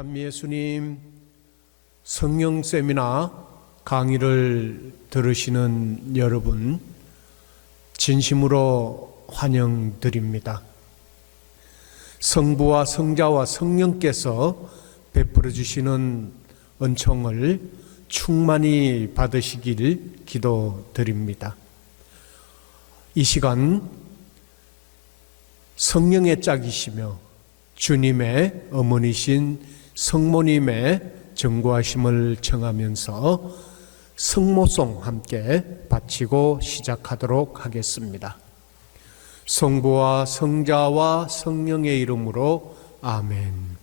참 예수님 성령 세미나 강의를 들으시는 여러분 진심으로 환영드립니다. 성부와 성자와 성령께서 베풀어 주시는 은총을 충만히 받으시길 기도드립니다. 이 시간 성령의 짝이시며 주님의 어머니신 성모님의 전구하심을 청하면서 성모송 함께 바치고 시작하도록 하겠습니다. 성부와 성자와 성령의 이름으로 아멘.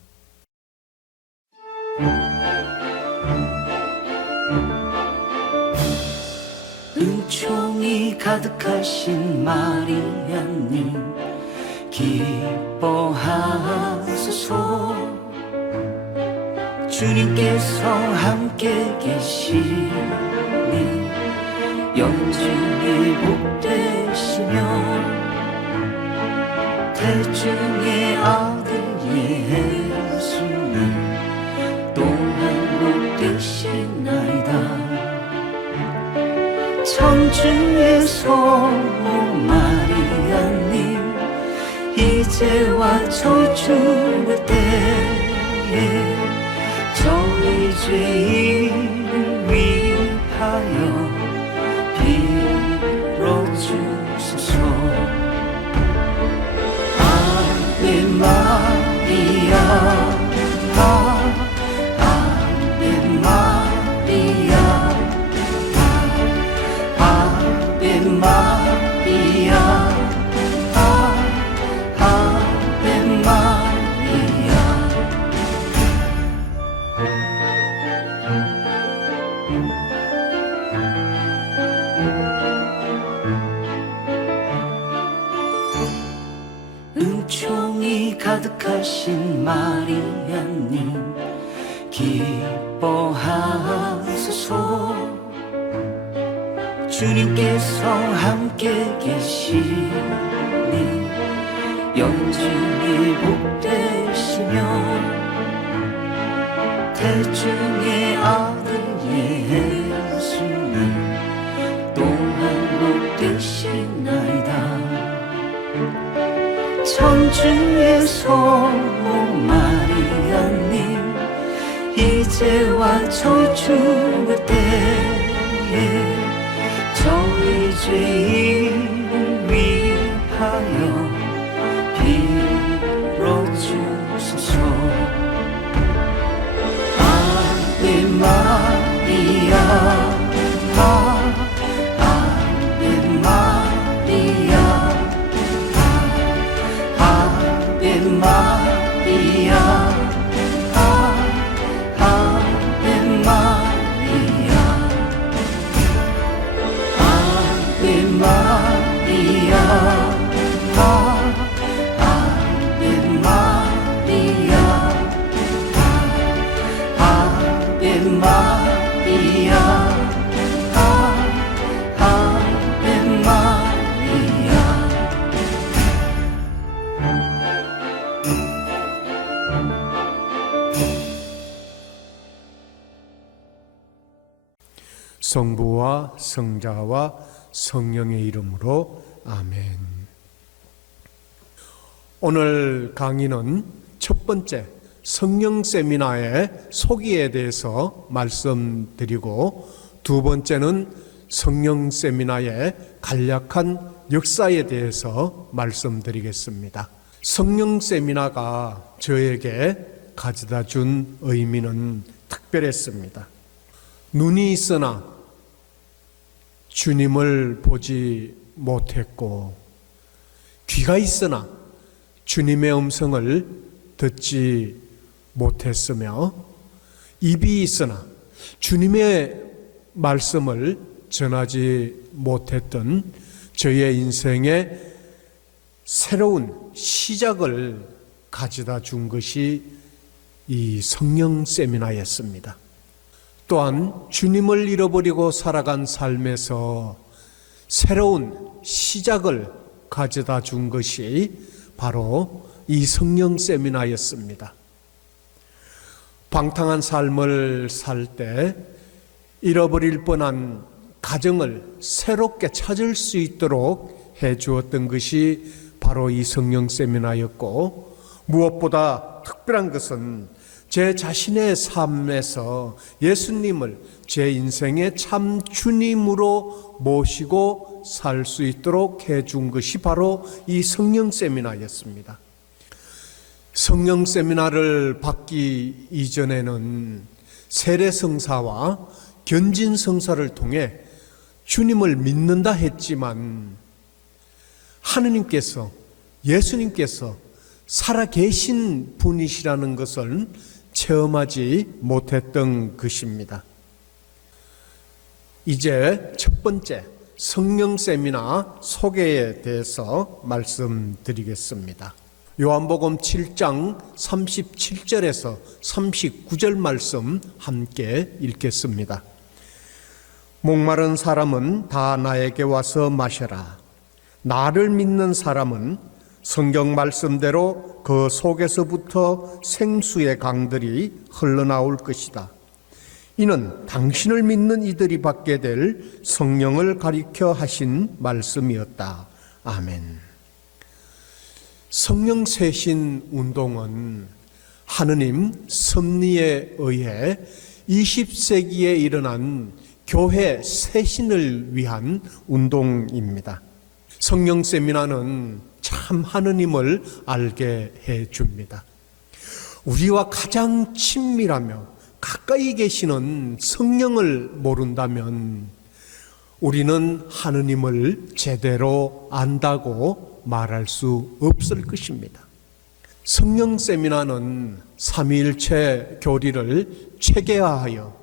은총이 가득하신 마리아님 기뻐하소서. 주님께서 함께 계시니 영생이 복되시며 태중의 아들 예수님 또한 복되시나이다. 천주의 성모 마리아님 이제와 저희 죽을 때에 저희 죄인을 위하여 빌어주소서. 아베 마리아 아베 마리아 아베 마리아 아베 마리아. 은총이 가득하신 마리아님 기뻐하소서. 주님께서 함께 계시니 영중이 복되시며 태중의 아들 예수님 또한 복되시나이다. 천주의 성모 마리아님 이제와 저희 죽을 때에 저희 죄인을 위하여 빌어주소서. 아베 마리아 아베 마리아 아베 마리아 아베 마리아 아베 마리아 아베 마리아 아베 마리아 아베 마리아. 성부와 성자와 성령의 이름으로 아멘. 오늘 강의는 첫 번째 성령 세미나의 소기에 대해서 말씀드리고, 두 번째는 성령 세미나의 간략한 역사에 대해서 말씀드리겠습니다. 성령 세미나가 저에게 가져다 준 의미는 특별했습니다. 눈이 있으나 주님을 보지 못했고, 귀가 있으나 주님의 음성을 듣지 못했으며, 입이 있으나 주님의 말씀을 전하지 못했던 저의 인생의 새로운 시작을 가져다 준 것이 이 성령 세미나였습니다. 또한 주님을 잃어버리고 살아간 삶에서 새로운 시작을 가져다 준 것이 바로 이 성령 세미나였습니다. 방탕한 삶을 살 때 잃어버릴 뻔한 가정을 새롭게 찾을 수 있도록 해주었던 것이 바로 이 성령 세미나였고, 무엇보다 특별한 것은 제 자신의 삶에서 예수님을 제 인생의 참 주님으로 모시고 살 수 있도록 해준 것이 바로 이 성령 세미나였습니다. 성령 세미나를 받기 이전에는 세례성사와 견진성사를 통해 주님을 믿는다 했지만, 하느님께서, 예수님께서 살아계신 분이시라는 것을 체험하지 못했던 것입니다. 이제 첫 번째 성령 세미나 소개에 대해서 말씀드리겠습니다. 요한복음 7장 37절에서 39절 말씀 함께 읽겠습니다. 목마른 사람은 다 나에게 와서 마셔라. 나를 믿는 사람은 성경 말씀대로 그 속에서부터 생수의 강들이 흘러나올 것이다. 이는 당신을 믿는 이들이 받게 될 성령을 가리켜 하신 말씀이었다. 아멘. 성령 세신 운동은 하느님 섭리에 의해 20세기에 일어난 교회 세신을 위한 운동입니다. 성령 세미나는 참 하느님을 알게 해 줍니다. 우리와 가장 친밀하며 가까이 계시는 성령을 모른다면 우리는 하느님을 제대로 안다고 말할 수 없을 것입니다. 성령 세미나는 삼위일체 교리를 체계화하여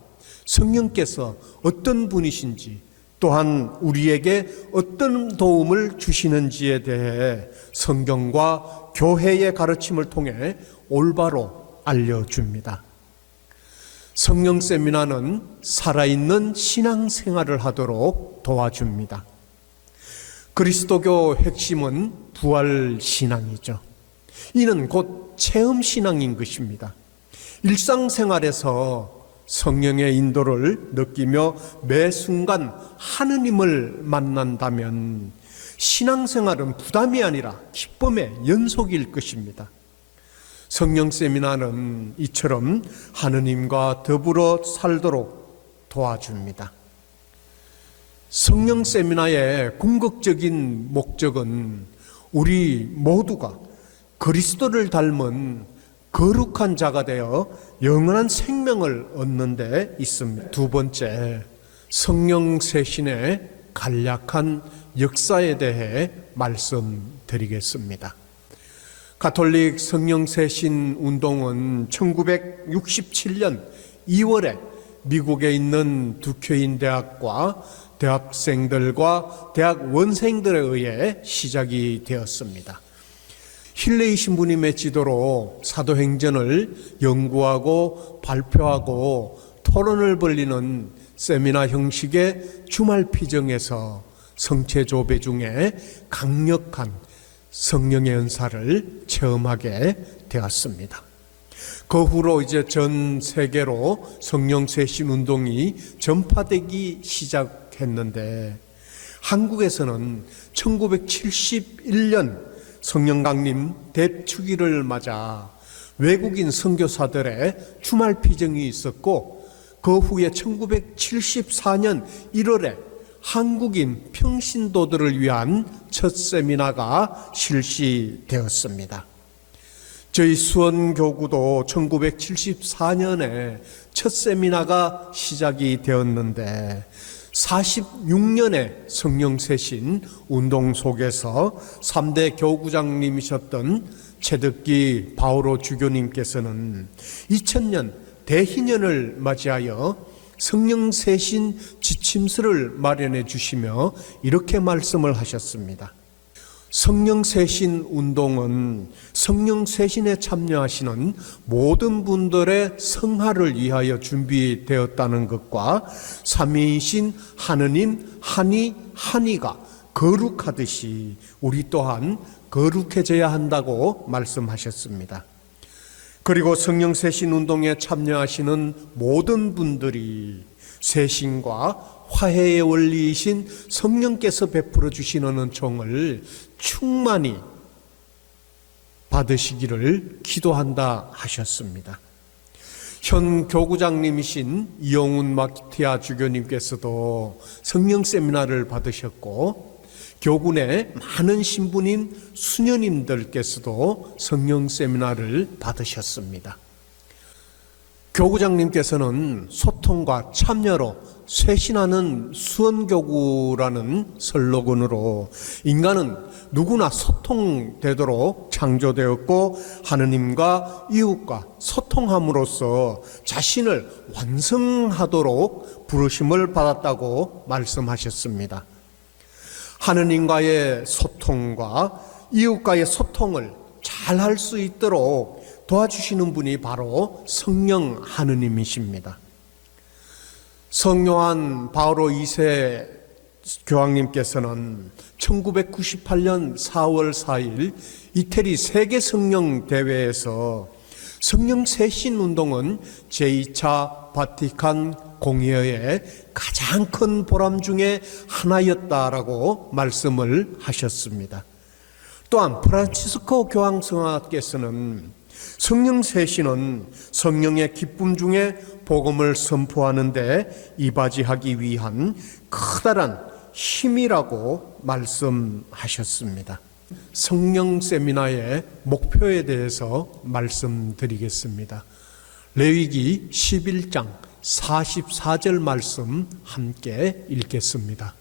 성령께서 어떤 분이신지 또한 우리에게 어떤 도움을 주시는지에 대해 성경과 교회의 가르침을 통해 올바로 알려줍니다. 성령 세미나는 살아있는 신앙생활을 하도록 도와줍니다. 그리스도교 핵심은 부활신앙이죠. 이는 곧 체험신앙인 것입니다. 일상생활에서 성령의 인도를 느끼며 매 순간 하느님을 만난다면 신앙생활은 부담이 아니라 기쁨의 연속일 것입니다. 성령 세미나는 이처럼 하느님과 더불어 살도록 도와줍니다. 성령 세미나의 궁극적인 목적은 우리 모두가 그리스도를 닮은 거룩한 자가 되어 영원한 생명을 얻는 데 있습니다. 두 번째, 성령 세신의 간략한 역사에 대해 말씀드리겠습니다. 가톨릭 성령 세신 운동은 1967년 2월에 미국에 있는 두큐인 대학과 대학생들과 대학원생들에 의해 시작이 되었습니다. 힐레이 신부님의 지도로 사도행전을 연구하고 발표하고 토론을 벌이는 세미나 형식의 주말 피정에서 성체조배 중에 강력한 성령의 은사를 체험하게 되었습니다. 그 후로 이제 전 세계로 성령 세신 운동이 전파되기 시작했는데 한국에서는 1971년 성령 강림 대축일을 맞아 외국인 선교사들의 주말 피정이 있었고 그 후에 1974년 1월에 한국인 평신도들을 위한 첫 세미나가 실시되었습니다. 저희 수원교구도 1974년에 첫 세미나가 시작이 되었는데 46년의 성령세신 운동 속에서 3대 교구장님이셨던 최덕기 바오로 주교님께서는 2000년 대희년을 맞이하여 성령세신 지침서를 마련해 주시며 이렇게 말씀을 하셨습니다. 성령세신 운동은 성령세신에 참여하시는 모든 분들의 성화를 위하여 준비되었다는 것과 삼위이신 하느님 한이가 거룩하듯이 우리 또한 거룩해져야 한다고 말씀하셨습니다. 그리고 성령세신 운동에 참여하시는 모든 분들이 세신과 화해의 원리이신 성령께서 베풀어 주시는 은총을 충만히 받으시기를 기도한다 하셨습니다. 현 교구장님이신 이영훈 마키티아 주교님께서도 성령 세미나를 받으셨고 교군의 많은 신부님, 수녀님들께서도 성령 세미나를 받으셨습니다. 교구장님께서는 소통과 참여로 쇄신하는 수원교구라는 슬로건으로 인간은 누구나 소통되도록 창조되었고 하느님과 이웃과 소통함으로써 자신을 완성하도록 부르심을 받았다고 말씀하셨습니다. 하느님과의 소통과 이웃과의 소통을 잘 할 수 있도록 도와주시는 분이 바로 성령 하느님이십니다. 성요한 바오로 2세 교황님께서는 1998년 4월 4일 이태리 세계 성령 대회에서 성령 세신 운동은 제2차 바티칸 공회의 가장 큰 보람 중에 하나였다라고 말씀을 하셨습니다. 또한 프란치스코 교황성하께서는 성령 세신은 성령의 기쁨 중에 복음을 선포하는 데 이바지하기 위한 커다란 힘이라고 말씀하셨습니다. 성령 세미나의 목표에 대해서 말씀드리겠습니다. 레위기 11장 44절 말씀 함께 읽겠습니다.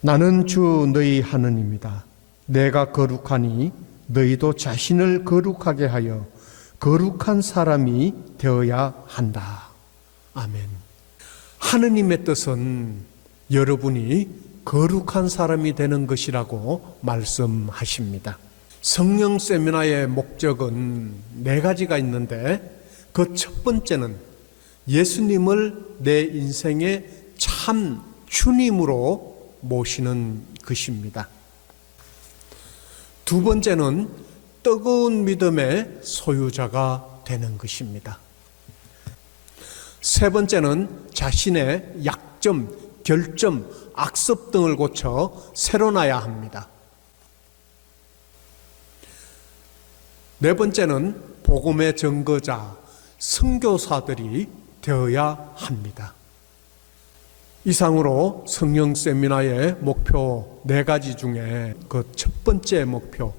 나는 주 너희 하느님이다. 내가 거룩하니 너희도 자신을 거룩하게 하여 거룩한 사람이 되어야 한다. 아멘. 하느님의 뜻은 여러분이 거룩한 사람이 되는 것이라고 말씀하십니다. 성령 세미나의 목적은 4가지가 있는데 그 첫 번째는 예수님을 내 인생의 참 주님으로 모시는 것입니다. 두 번째는 뜨거운 믿음의 소유자가 되는 것입니다. 세 번째는 자신의 약점, 결점, 악습 등을 고쳐 새로 나야 합니다. 네 번째는 복음의 증거자, 선교사들이 되어야 합니다. 이상으로 성령 세미나의 목표 4가지 중에 그 첫 번째 목표,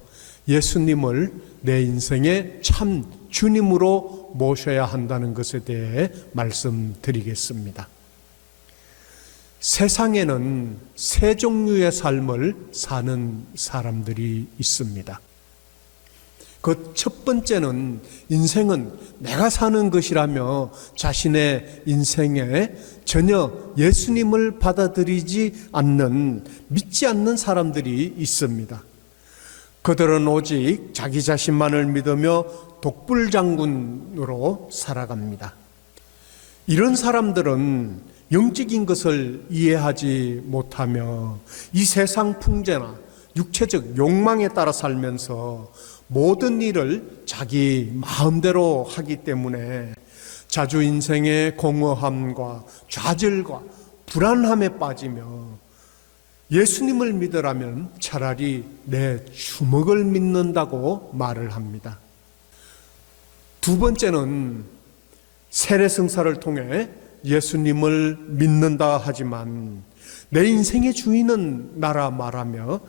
예수님을 내 인생의 참 주님으로 모셔야 한다는 것에 대해 말씀드리겠습니다. 세상에는 세 종류의 삶을 사는 사람들이 있습니다. 그 첫 번째는 인생은 내가 사는 것이라며 자신의 인생에 전혀 예수님을 받아들이지 않는, 믿지 않는 사람들이 있습니다. 그들은 오직 자기 자신만을 믿으며 독불장군으로 살아갑니다. 이런 사람들은 영적인 것을 이해하지 못하며 이 세상 풍제나 육체적 욕망에 따라 살면서 모든 일을 자기 마음대로 하기 때문에 자주 인생의 공허함과 좌절과 불안함에 빠지며 예수님을 믿으라면 차라리 내 주먹을 믿는다고 말을 합니다. 두 번째는 세례승사를 통해 예수님을 믿는다 하지만 내 인생의 주인은 나라 말하며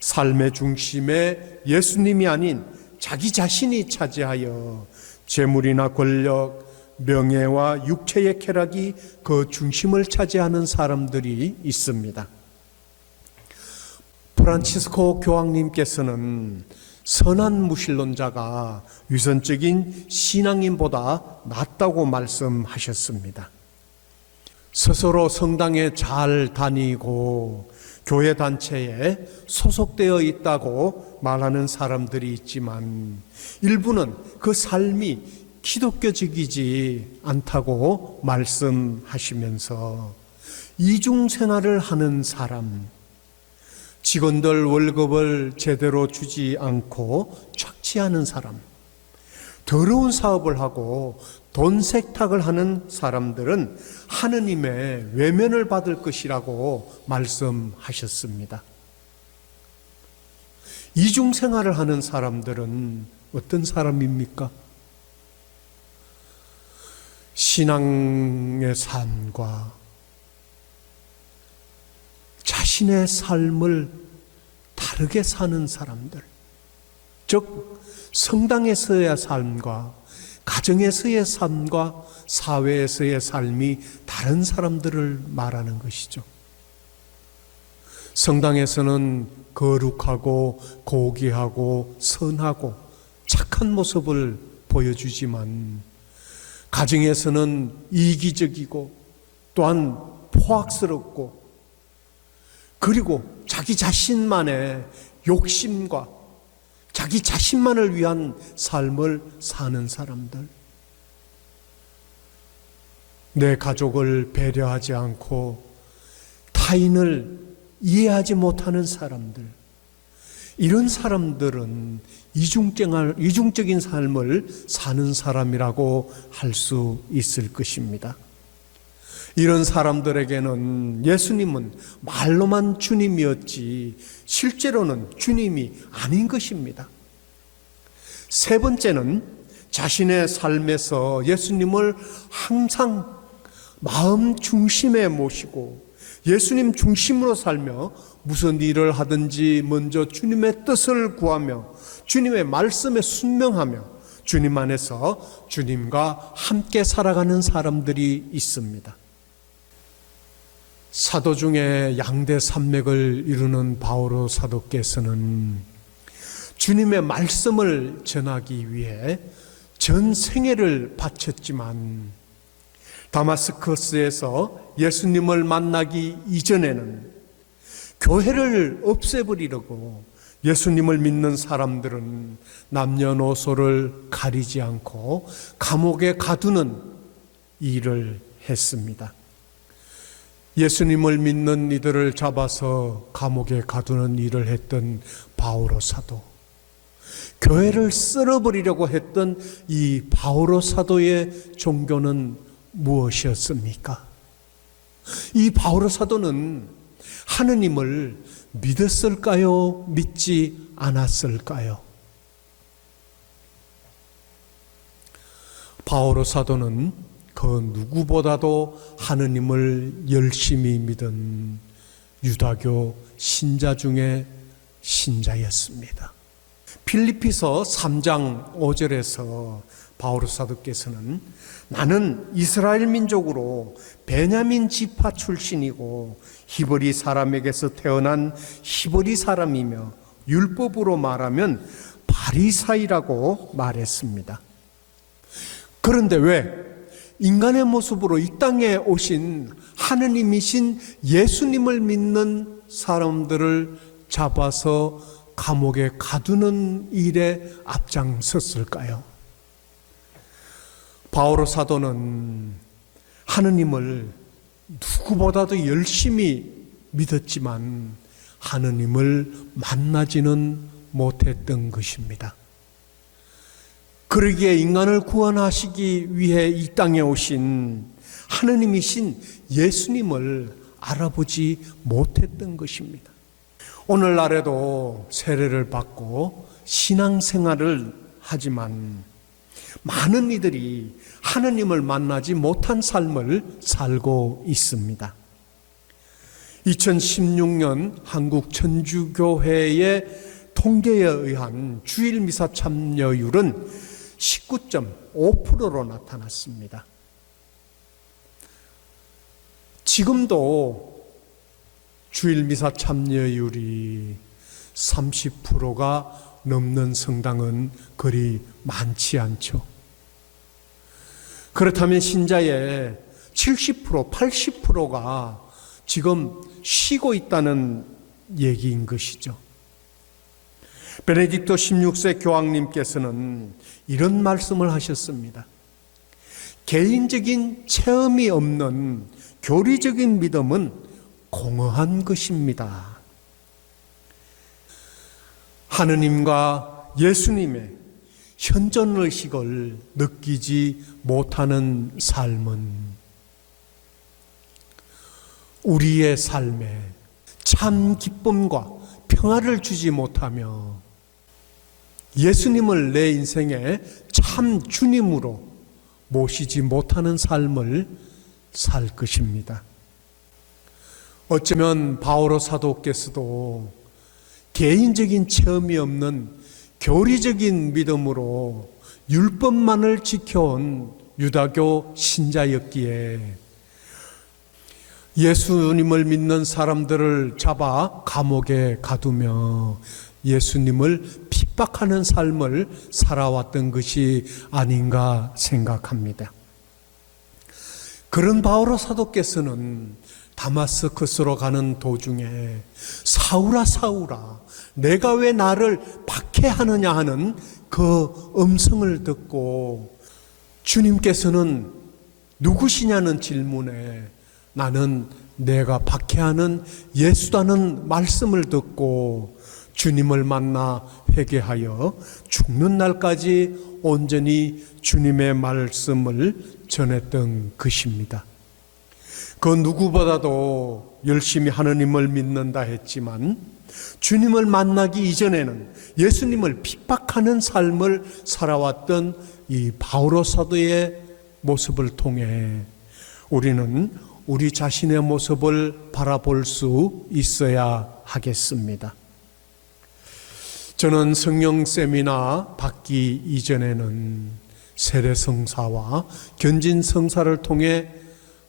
삶의 중심에 예수님이 아닌 자기 자신이 차지하여 재물이나 권력, 명예와 육체의 쾌락이 그 중심을 차지하는 사람들이 있습니다. 프란치스코 교황님께서는 선한 무신론자가 위선적인 신앙인보다 낫다고 말씀하셨습니다. 스스로 성당에 잘 다니고 교회 단체에 소속되어 있다고 말하는 사람들이 있지만 일부는 그 삶이 기독교적이지 않다고 말씀하시면서 이중생활을 하는 사람, 직원들 월급을 제대로 주지 않고 착취하는 사람, 더러운 사업을 하고 돈 세탁을 하는 사람들은 하느님의 외면을 받을 것이라고 말씀하셨습니다. 이중생활을 하는 사람들은 어떤 사람입니까? 신앙의 삶과 자신의 삶을 다르게 사는 사람들, 즉 성당에서의 삶과 가정에서의 삶과 사회에서의 삶이 다른 사람들을 말하는 것이죠. 성당에서는 거룩하고 고귀하고 선하고 착한 모습을 보여주지만 가정에서는 이기적이고 또한 포악스럽고 그리고 자기 자신만의 욕심과 자기 자신만을 위한 삶을 사는 사람들, 내 가족을 배려하지 않고 타인을 이해하지 못하는 사람들, 이런 사람들은 이중적인 삶을 사는 사람이라고 할 수 있을 것입니다. 이런 사람들에게는 예수님은 말로만 주님이었지 실제로는 주님이 아닌 것입니다. 세 번째는 자신의 삶에서 예수님을 항상 마음 중심에 모시고 예수님 중심으로 살며 무슨 일을 하든지 먼저 주님의 뜻을 구하며 주님의 말씀에 순명하며 주님 안에서 주님과 함께 살아가는 사람들이 있습니다. 사도 중에 양대 산맥을 이루는 바오로 사도께서는 주님의 말씀을 전하기 위해 전 생애를 바쳤지만 다마스커스에서 예수님을 만나기 이전에는 교회를 없애버리려고 예수님을 믿는 사람들은 남녀노소를 가리지 않고 감옥에 가두는 일을 했습니다. 예수님을 믿는 이들을 잡아서 감옥에 가두는 일을 했던 바오로 사도, 교회를 쓸어버리려고 했던 이 바오로 사도의 종교는 무엇이었습니까? 이 바오로 사도는 하느님을 믿었을까요? 믿지 않았을까요? 바오로 사도는 그 누구보다도 하느님을 열심히 믿은 유다교 신자 중에 신자였습니다. 필리피서 3장 5절에서 바오로 사도께서는 나는 이스라엘 민족으로 베냐민 지파 출신이고 히브리 사람에게서 태어난 히브리 사람이며 율법으로 말하면 바리사이라고 말했습니다. 그런데 왜 인간의 모습으로 이 땅에 오신 하느님이신 예수님을 믿는 사람들을 잡아서 감옥에 가두는 일에 앞장섰을까요? 바오로 사도는 하느님을 누구보다도 열심히 믿었지만 하느님을 만나지는 못했던 것입니다. 그러기에 인간을 구원하시기 위해 이 땅에 오신 하느님이신 예수님을 알아보지 못했던 것입니다. 오늘날에도 세례를 받고 신앙생활을 하지만 많은 이들이 하느님을 만나지 못한 삶을 살고 있습니다. 2016년 한국 천주교회의 통계에 의한 주일 미사 참여율은 19.5%로 나타났습니다. 지금도 주일 미사 참여율이 30%가 넘는 성당은 그리 많지 않죠. 그렇다면 신자의 70%, 80%가 지금 쉬고 있다는 얘기인 것이죠. 베네딕토 16세 교황님께서는 이런 말씀을 하셨습니다. 개인적인 체험이 없는 교리적인 믿음은 공허한 것입니다. 하느님과 예수님의 현존의식을 느끼지 못하는 삶은 우리의 삶에 참 기쁨과 평화를 주지 못하며 예수님을 내 인생의 참 주님으로 모시지 못하는 삶을 살 것입니다. 어쩌면 바오로 사도께서도 개인적인 체험이 없는 교리적인 믿음으로 율법만을 지켜온 유다교 신자였기에 예수님을 믿는 사람들을 잡아 감옥에 가두며 예수님을 핍박하는 삶을 살아왔던 것이 아닌가 생각합니다. 그런 바오로 사도께서는 다마스커스로 가는 도중에 사울아 사울아 내가 왜 나를 박해하느냐 하는 그 음성을 듣고 주님께서는 누구시냐는 질문에 나는 내가 박해하는 예수라는 말씀을 듣고 주님을 만나 회개하여 죽는 날까지 온전히 주님의 말씀을 전했던 것입니다. 그 누구보다도 열심히 하느님을 믿는다 했지만 주님을 만나기 이전에는 예수님을 핍박하는 삶을 살아왔던 이 바오로 사도의 모습을 통해 우리는 우리 자신의 모습을 바라볼 수 있어야 하겠습니다. 저는 성령 세미나 받기 이전에는 세례성사와 견진성사를 통해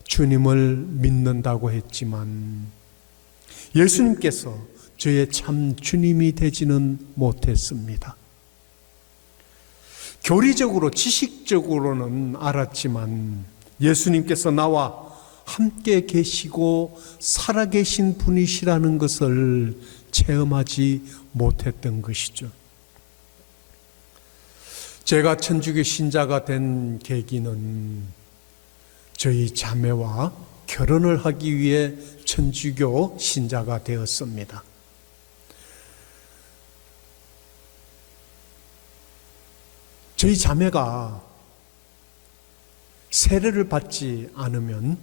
주님을 믿는다고 했지만 예수님께서 저의 참 주님이 되지는 못했습니다. 교리적으로 지식적으로는 알았지만 예수님께서 나와 함께 계시고 살아계신 분이시라는 것을 체험하지 못했던 것이죠. 제가 천주교 신자가 된 계기는 저희 자매와 결혼을 하기 위해 천주교 신자가 되었습니다. 저희 자매가 세례를 받지 않으면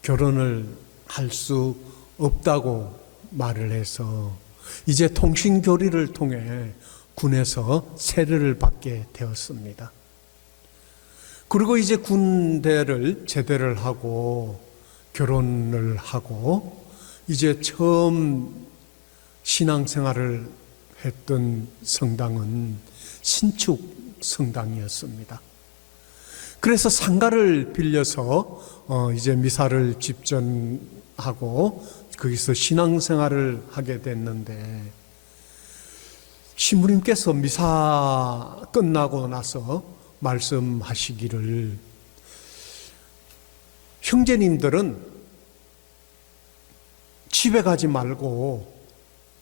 결혼을 할 수 없다고 말을 해서 이제 통신교리를 통해 군에서 세례를 받게 되었습니다. 그리고 이제 군대를 제대를 하고 결혼을 하고 이제 처음 신앙생활을 했던 성당은 신축 성당이었습니다. 그래서 상가를 빌려서 이제 미사를 집전하고 거기서 신앙생활을 하게 됐는데 신부님께서 미사 끝나고 나서 말씀하시기를 형제님들은 집에 가지 말고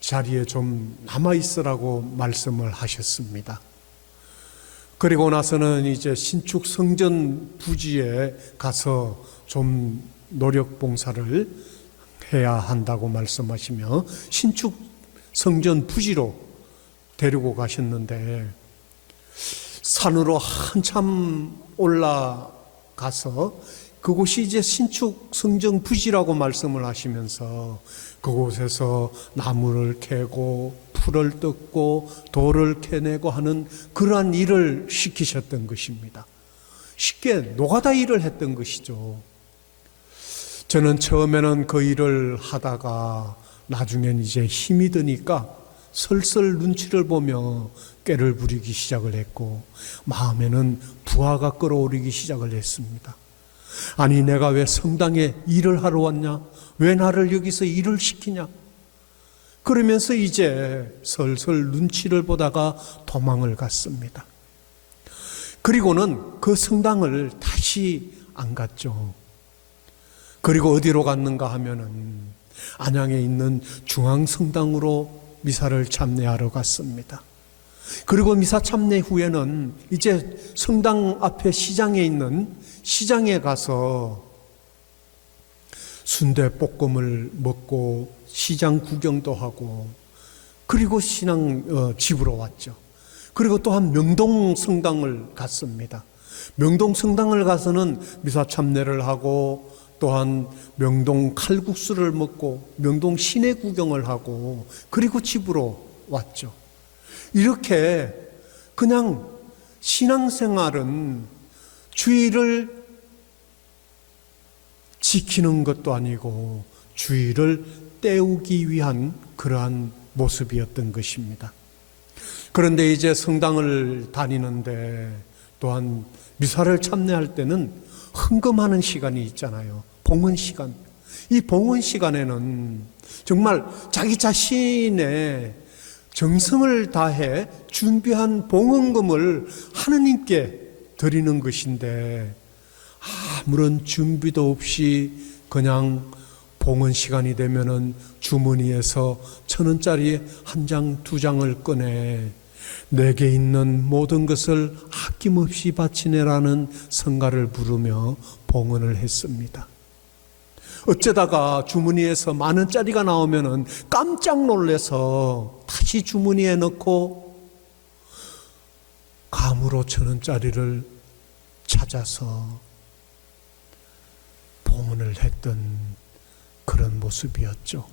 자리에 좀 남아있으라고 말씀을 하셨습니다. 그리고 나서는 이제 신축 성전 부지에 가서 좀 노력 봉사를 해야 한다고 말씀하시며 신축 성전 부지로 데리고 가셨는데 산으로 한참 올라가서 그곳이 이제 신축 성전 부지라고 말씀을 하시면서 그곳에서 나무를 캐고 풀을 뜯고 돌을 캐내고 하는 그러한 일을 시키셨던 것입니다. 쉽게 노가다 일을 했던 것이죠. 저는 처음에는 그 일을 하다가 나중엔 이제 힘이 드니까 설설 눈치를 보며 꾀를 부리기 시작을 했고 마음에는 부하가 끌어오르기 시작을 했습니다. 아니 내가 왜 성당에 일을 하러 왔냐? 왜 나를 여기서 일을 시키냐? 그러면서 이제 설설 눈치를 보다가 도망을 갔습니다. 그리고는 그 성당을 다시 안 갔죠. 그리고 어디로 갔는가 하면은 안양에 있는 중앙성당으로 미사를 참례하러 갔습니다. 그리고 미사 참례 후에는 이제 성당 앞에 시장에 있는 시장에 가서 순대볶음을 먹고 시장 구경도 하고 그리고 집으로 왔죠. 그리고 또한 명동 성당을 갔습니다. 명동 성당을 가서는 미사 참례를 하고 또한 명동 칼국수를 먹고 명동 시내 구경을 하고 그리고 집으로 왔죠. 이렇게 그냥 신앙생활은 주의를 지키는 것도 아니고 주의를 때우기 위한 그러한 모습이었던 것입니다. 그런데 이제 성당을 다니는데 또한 미사를 참례할 때는 헌금하는 시간이 있잖아요. 봉헌 시간. 이 봉헌 시간에는 정말 자기 자신의 정성을 다해 준비한 봉헌금을 하느님께 드리는 것인데 아무런 준비도 없이 그냥 봉헌 시간이 되면은 주머니에서 1,000원짜리 한 장, 두 장을 꺼내 내게 있는 모든 것을 아낌없이 바치네라는 성가를 부르며 봉헌을 했습니다. 어쩌다가 주머니에서 10,000원짜리가 나오면은 깜짝 놀라서 다시 주머니에 넣고 감으로 1,000원짜리를 찾아서 봉헌을 했던 그런 모습이었죠.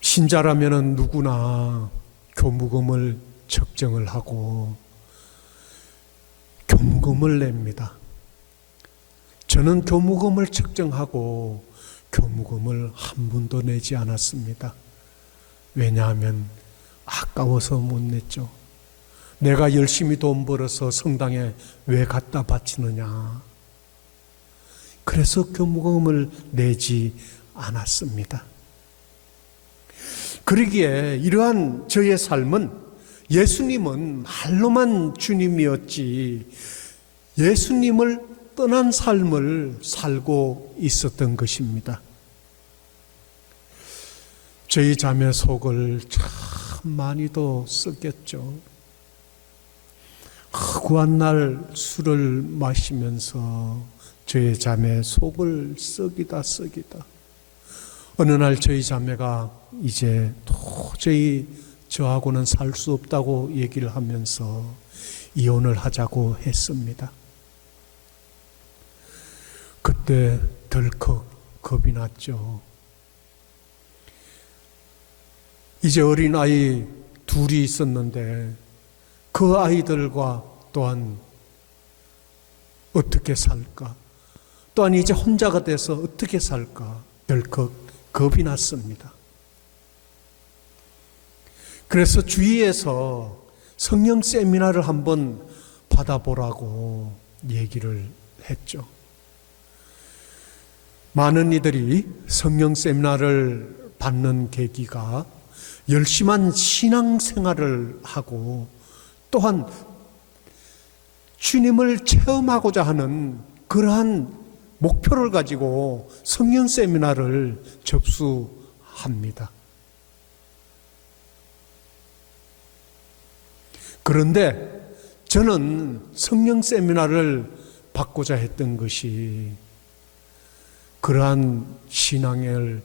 신자라면은 누구나 교무금을 책정을 하고 교무금을 냅니다. 저는 교무금을 책정하고 교무금을 한 번도 내지 않았습니다. 왜냐하면 아까워서 못 냈죠. 내가 열심히 돈 벌어서 성당에 왜 갖다 바치느냐. 그래서 교무금을 내지 않았습니다. 그러기에 이러한 저의 삶은 예수님은 말로만 주님이었지 예수님을 떠난 삶을 살고 있었던 것입니다. 저희 자매 속을 참 많이도 썩였죠. 허구한 날 술을 마시면서 저희 자매 속을 썩이다 어느 날 저희 자매가 이제 도저히 저하고는 살 수 없다고 얘기를 하면서 이혼을 하자고 했습니다. 그때 덜컥 겁이 났죠. 이제 어린아이 2이 있었는데 그 아이들과 또한 어떻게 살까? 또한 이제 혼자가 돼서 어떻게 살까? 덜컥 겁이 났습니다. 그래서 주위에서 성령 세미나를 한번 받아보라고 얘기를 했죠. 많은 이들이 성령 세미나를 받는 계기가 열심한 신앙생활을 하고 또한 주님을 체험하고자 하는 그러한 목표를 가지고 성령 세미나를 접수합니다. 그런데 저는 성령 세미나를 받고자 했던 것이 그러한 신앙을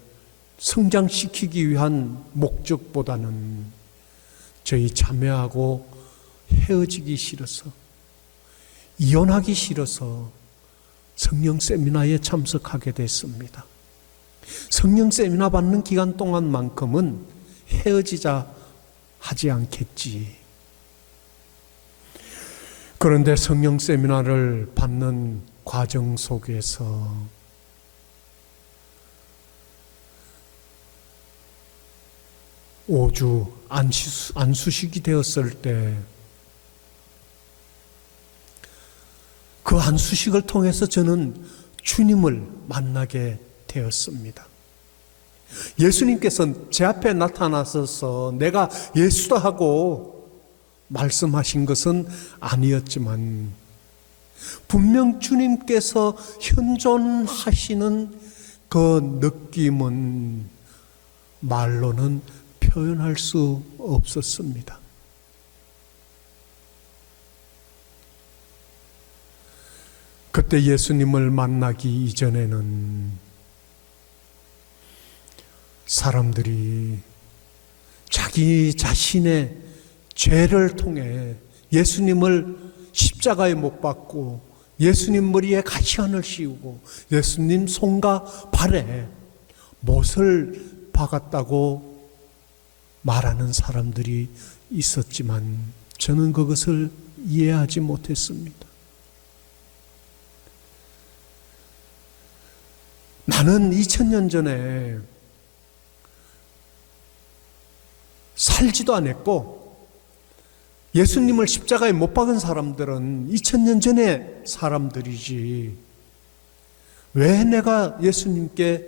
성장시키기 위한 목적보다는 저희 자매하고 헤어지기 싫어서, 이혼하기 싫어서 성령 세미나에 참석하게 됐습니다. 성령 세미나 받는 기간 동안만큼은 헤어지자 하지 않겠지. 그런데 성령 세미나를 받는 과정 속에서 오주 안수식이 되었을 때 그 안수식을 통해서 저는 주님을 만나게 되었습니다. 예수님께서 제 앞에 나타나셔서 내가 예수다 하고 말씀하신 것은 아니었지만 분명 주님께서 현존하시는 그 느낌은 말로는 표현할 수 없었습니다. 그때 예수님을 만나기 이전에는 사람들이 자기 자신의 죄를 통해 예수님을 십자가에 못 박고 예수님 머리에 가시관을 씌우고 예수님 손과 발에 못을 박았다고 말하는 사람들이 있었지만 저는 그것을 이해하지 못했습니다. 나는 2000년 전에 살지도 않았고 예수님을 십자가에 못 박은 사람들은 2000년 전에 사람들이지 왜 내가 예수님께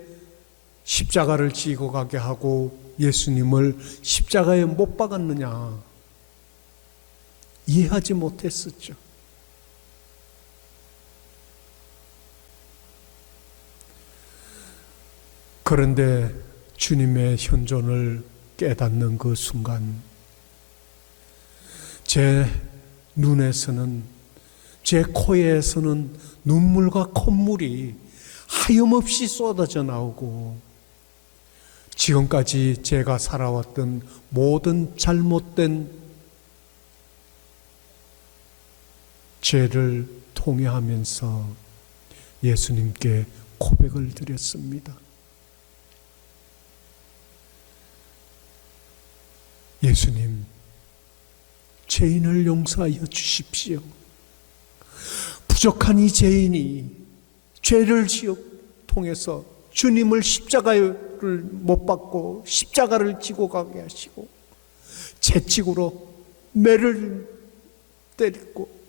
십자가를 지고 가게 하고 예수님을 십자가에 못 박았느냐 이해하지 못했었죠. 그런데 주님의 현존을 깨닫는 그 순간 제 눈에서는 제 코에서는 눈물과 콧물이 하염없이 쏟아져 나오고 지금까지 제가 살아왔던 모든 잘못된 죄를 통회하면서 예수님께 고백을 드렸습니다. 예수님, 죄인을 용서하여 주십시오. 부족한 이 죄인이 죄를 통해서 주님을 십자가를 못 박고 십자가를 지고 가게 하시고 채찍으로 매를 때리고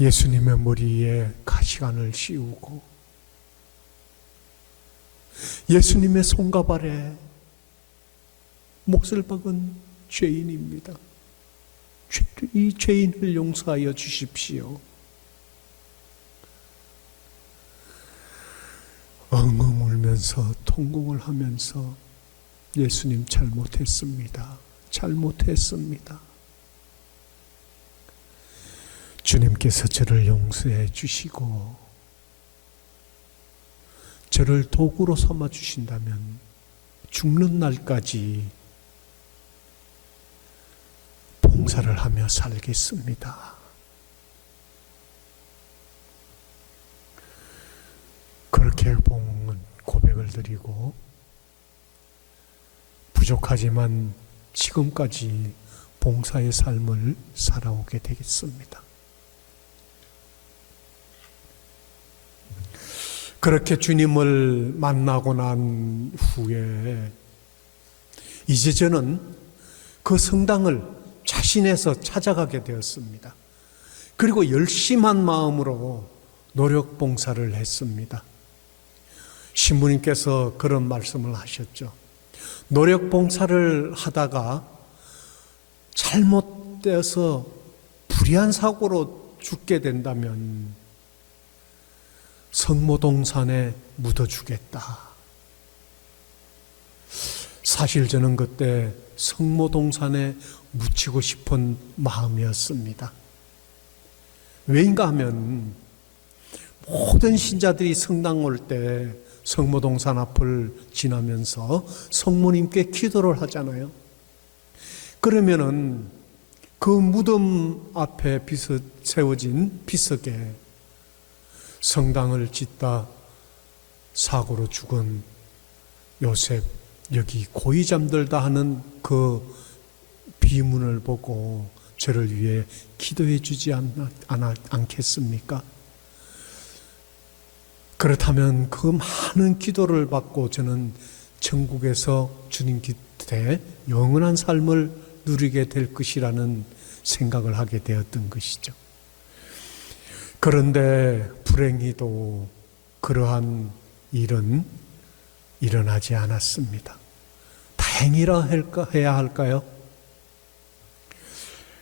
예수님의 머리에 가시관을 씌우고 예수님의 손과 발에 몫을 박은 죄인입니다. 이 죄인을 용서하여 주십시오. 엉엉 울면서 통곡을 하면서 예수님 잘못했습니다. 잘못했습니다. 주님께서 저를 용서해 주시고 저를 도구로 삼아 주신다면 죽는 날까지 봉사를 하며 살겠습니다. 그렇게 고백을 드리고 부족하지만 지금까지 봉사의 삶을 살아오게 되겠습니다. 그렇게 주님을 만나고 난 후에 이제 저는 그 성당을 자신에서 찾아가게 되었습니다. 그리고 열심한 마음으로 노력 봉사를 했습니다. 신부님께서 그런 말씀을 하셨죠. 노력 봉사를 하다가 잘못되어서 불의한 사고로 죽게 된다면 성모동산에 묻어주겠다. 사실 저는 그때 성모동산에 묻히고 싶은 마음이었습니다. 왜인가 하면 모든 신자들이 성당 올 때 성모동산 앞을 지나면서 성모님께 기도를 하잖아요. 그러면은 그 무덤 앞에 세워진 비석에 성당을 짓다 사고로 죽은 요셉 여기 고이 잠들다 하는 그 비문을 보고 저를 위해 기도해 주지 않겠습니까? 그렇다면 그 많은 기도를 받고 저는 천국에서 주님 곁에 영원한 삶을 누리게 될 것이라는 생각을 하게 되었던 것이죠. 그런데 불행히도 그러한 일은 일어나지 않았습니다. 다행이라 해야 할까요?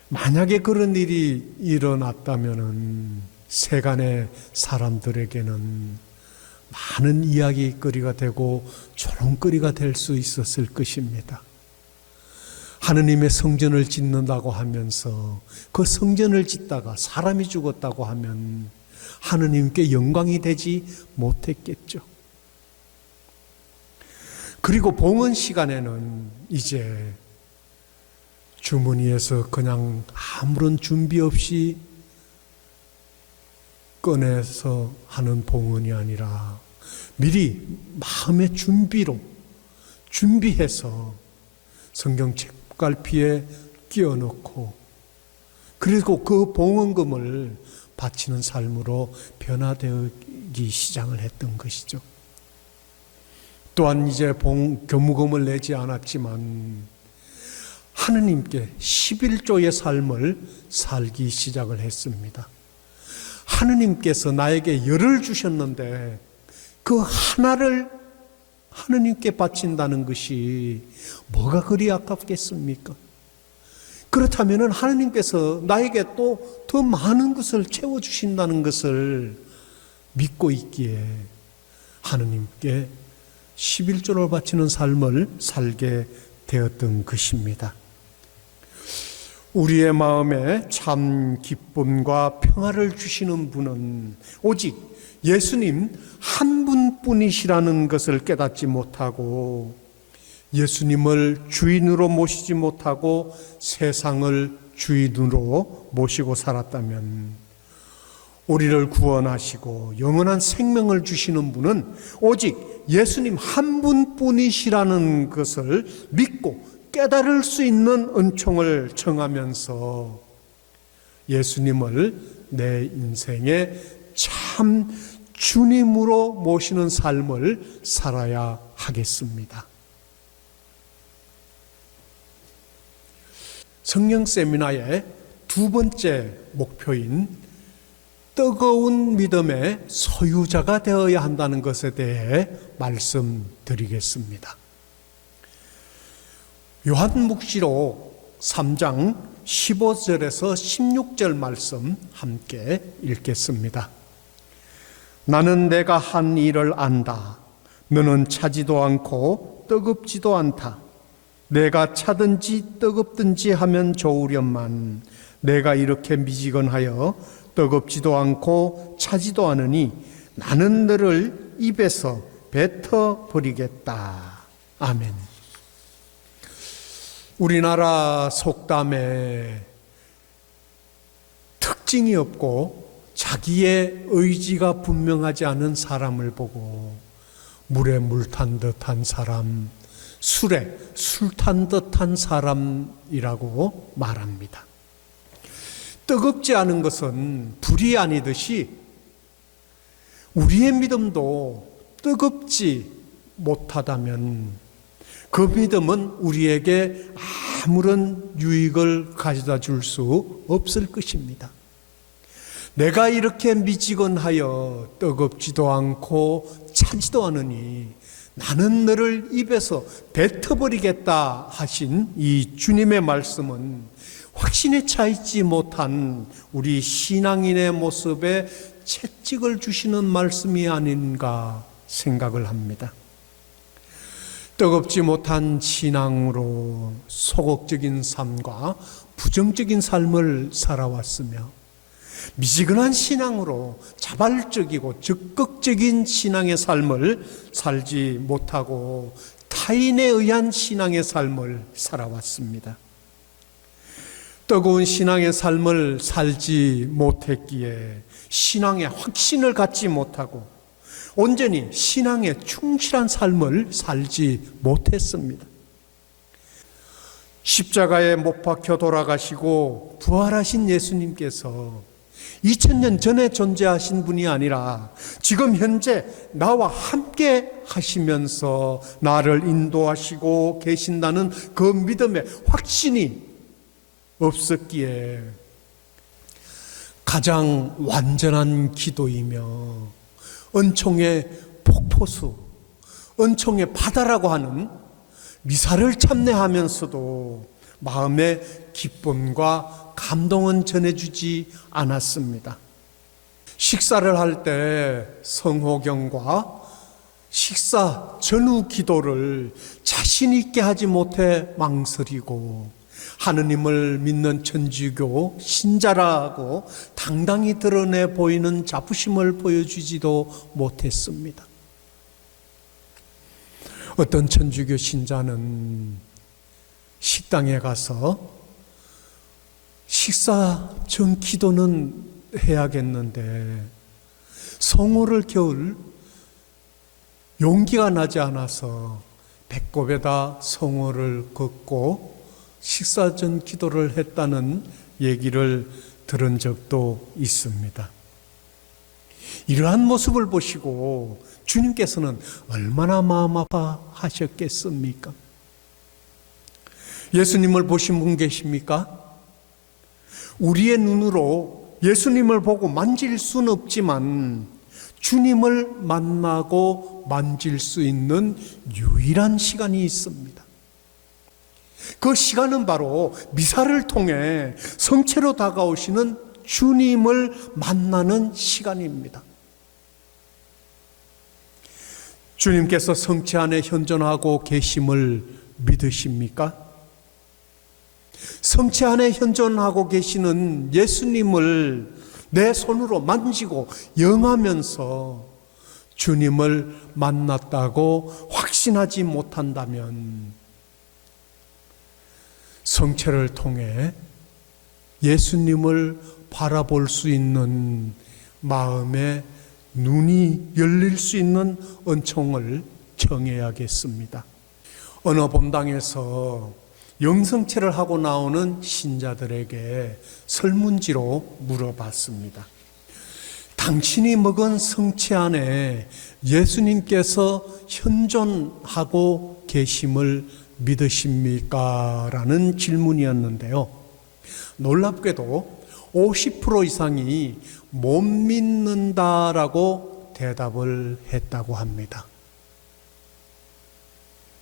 만약에 그런 일이 일어났다면 세간의 사람들에게는 많은 이야기거리가 되고 조롱거리가 될 수 있었을 것입니다. 하느님의 성전을 짓는다고 하면서 그 성전을 짓다가 사람이 죽었다고 하면 하느님께 영광이 되지 못했겠죠. 그리고 봉헌 시간에는 이제 주머니에서 그냥 아무런 준비 없이 꺼내서 하는 봉헌이 아니라 미리 마음의 준비해서 성경 책갈피에 끼워 넣고 그리고 그 봉헌금을 바치는 삶으로 변화되기 시작을 했던 것이죠. 또한 이제 교무금을 내지 않았지만 하느님께 11조의 삶을 살기 시작을 했습니다. 하느님께서 나에게 열을 주셨는데 그 하나를 하느님께 바친다는 것이 뭐가 그리 아깝겠습니까? 그렇다면 하느님께서 나에게 또 더 많은 것을 채워주신다는 것을 믿고 있기에 하느님께 11조를 바치는 삶을 살게 되었던 것입니다. 우리의 마음에 참 기쁨과 평화를 주시는 분은 오직 예수님 한 분뿐이시라는 것을 깨닫지 못하고 예수님을 주인으로 모시지 못하고 세상을 주인으로 모시고 살았다면 우리를 구원하시고 영원한 생명을 주시는 분은 오직 예수님 한 분뿐이시라는 것을 믿고 깨달을 수 있는 은총을 청하면서 예수님을 내 인생의 참 주님으로 모시는 삶을 살아야 하겠습니다. 성령 세미나의 두 번째 목표인 뜨거운 믿음의 소유자가 되어야 한다는 것에 대해 말씀드리겠습니다. 요한묵시록 3장 15절에서 16절 말씀 함께 읽겠습니다. 나는 내가 한 일을 안다. 너는 차지도 않고 뜨겁지도 않다. 내가 차든지 뜨겁든지 하면 좋으련만 내가 이렇게 미지근하여 뜨겁지도 않고 차지도 않으니 나는 너를 입에서 뱉어 버리겠다. 아멘. 우리나라 속담에 특징이 없고 자기의 의지가 분명하지 않은 사람을 보고 물에 물 탄 듯한 사람, 술에 술 탄 듯한 사람이라고 말합니다. 뜨겁지 않은 것은 불이 아니듯이 우리의 믿음도 뜨겁지 못하다면 그 믿음은 우리에게 아무런 유익을 가져다 줄 수 없을 것입니다. 내가 이렇게 미지근하여 뜨겁지도 않고 차지도 않으니 나는 너를 입에서 뱉어버리겠다 하신 이 주님의 말씀은 확신에 차 있지 못한 우리 신앙인의 모습에 채찍을 주시는 말씀이 아닌가 생각을 합니다. 뜨겁지 못한 신앙으로 소극적인 삶과 부정적인 삶을 살아왔으며 미지근한 신앙으로 자발적이고 적극적인 신앙의 삶을 살지 못하고 타인에 의한 신앙의 삶을 살아왔습니다. 뜨거운 신앙의 삶을 살지 못했기에 신앙의 확신을 갖지 못하고 온전히 신앙에 충실한 삶을 살지 못했습니다. 십자가에 못 박혀 돌아가시고 부활하신 예수님께서 2000년 전에 존재하신 분이 아니라 지금 현재 나와 함께 하시면서 나를 인도하시고 계신다는 그 믿음의 확신이 없었기에 가장 완전한 기도이며 은총의 폭포수, 은총의 바다라고 하는 미사를 참내하면서도 마음의 기쁨과 감동은 전해주지 않았습니다. 식사를 할 때 성호경과 식사 전후 기도를 자신 있게 하지 못해 망설이고 하느님을 믿는 천주교 신자라고 당당히 드러내 보이는 자부심을 보여주지도 못했습니다. 어떤 천주교 신자는 식당에 가서 식사 전 기도는 해야겠는데 성호를 겨울 용기가 나지 않아서 배꼽에다 성호를 긋고 식사 전 기도를 했다는 얘기를 들은 적도 있습니다. 이러한 모습을 보시고 주님께서는 얼마나 마음 아파하셨겠습니까? 예수님을 보신 분 계십니까? 우리의 눈으로 예수님을 보고 만질 수는 없지만 주님을 만나고 만질 수 있는 유일한 시간이 있습니다. 그 시간은 바로 미사를 통해 성체로 다가오시는 주님을 만나는 시간입니다. 주님께서 성체 안에 현존하고 계심을 믿으십니까? 성체 안에 현존하고 계시는 예수님을 내 손으로 만지고 영하면서 주님을 만났다고 확신하지 못한다면 성체를 통해 예수님을 바라볼 수 있는 마음의 눈이 열릴 수 있는 은총을 청해야겠습니다. 어느 본당에서 영성체를 하고 나오는 신자들에게 설문지로 물어봤습니다. 당신이 먹은 성체 안에 예수님께서 현존하고 계심을 믿으십니까? 라는 질문이었는데요. 놀랍게도 50% 이상이 못 믿는다라고 대답을 했다고 합니다.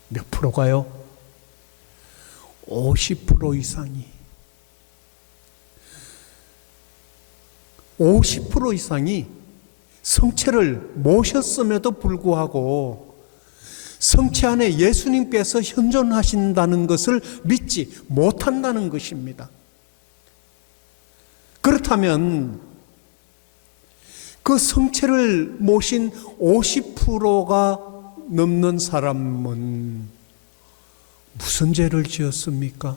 몇 프로가요? 50% 이상이. 50% 이상이 성체를 모셨음에도 불구하고 성체 안에 예수님께서 현존하신다는 것을 믿지 못한다는 것입니다. 그렇다면 그 성체를 모신 50%가 넘는 사람은 무슨 죄를 지었습니까?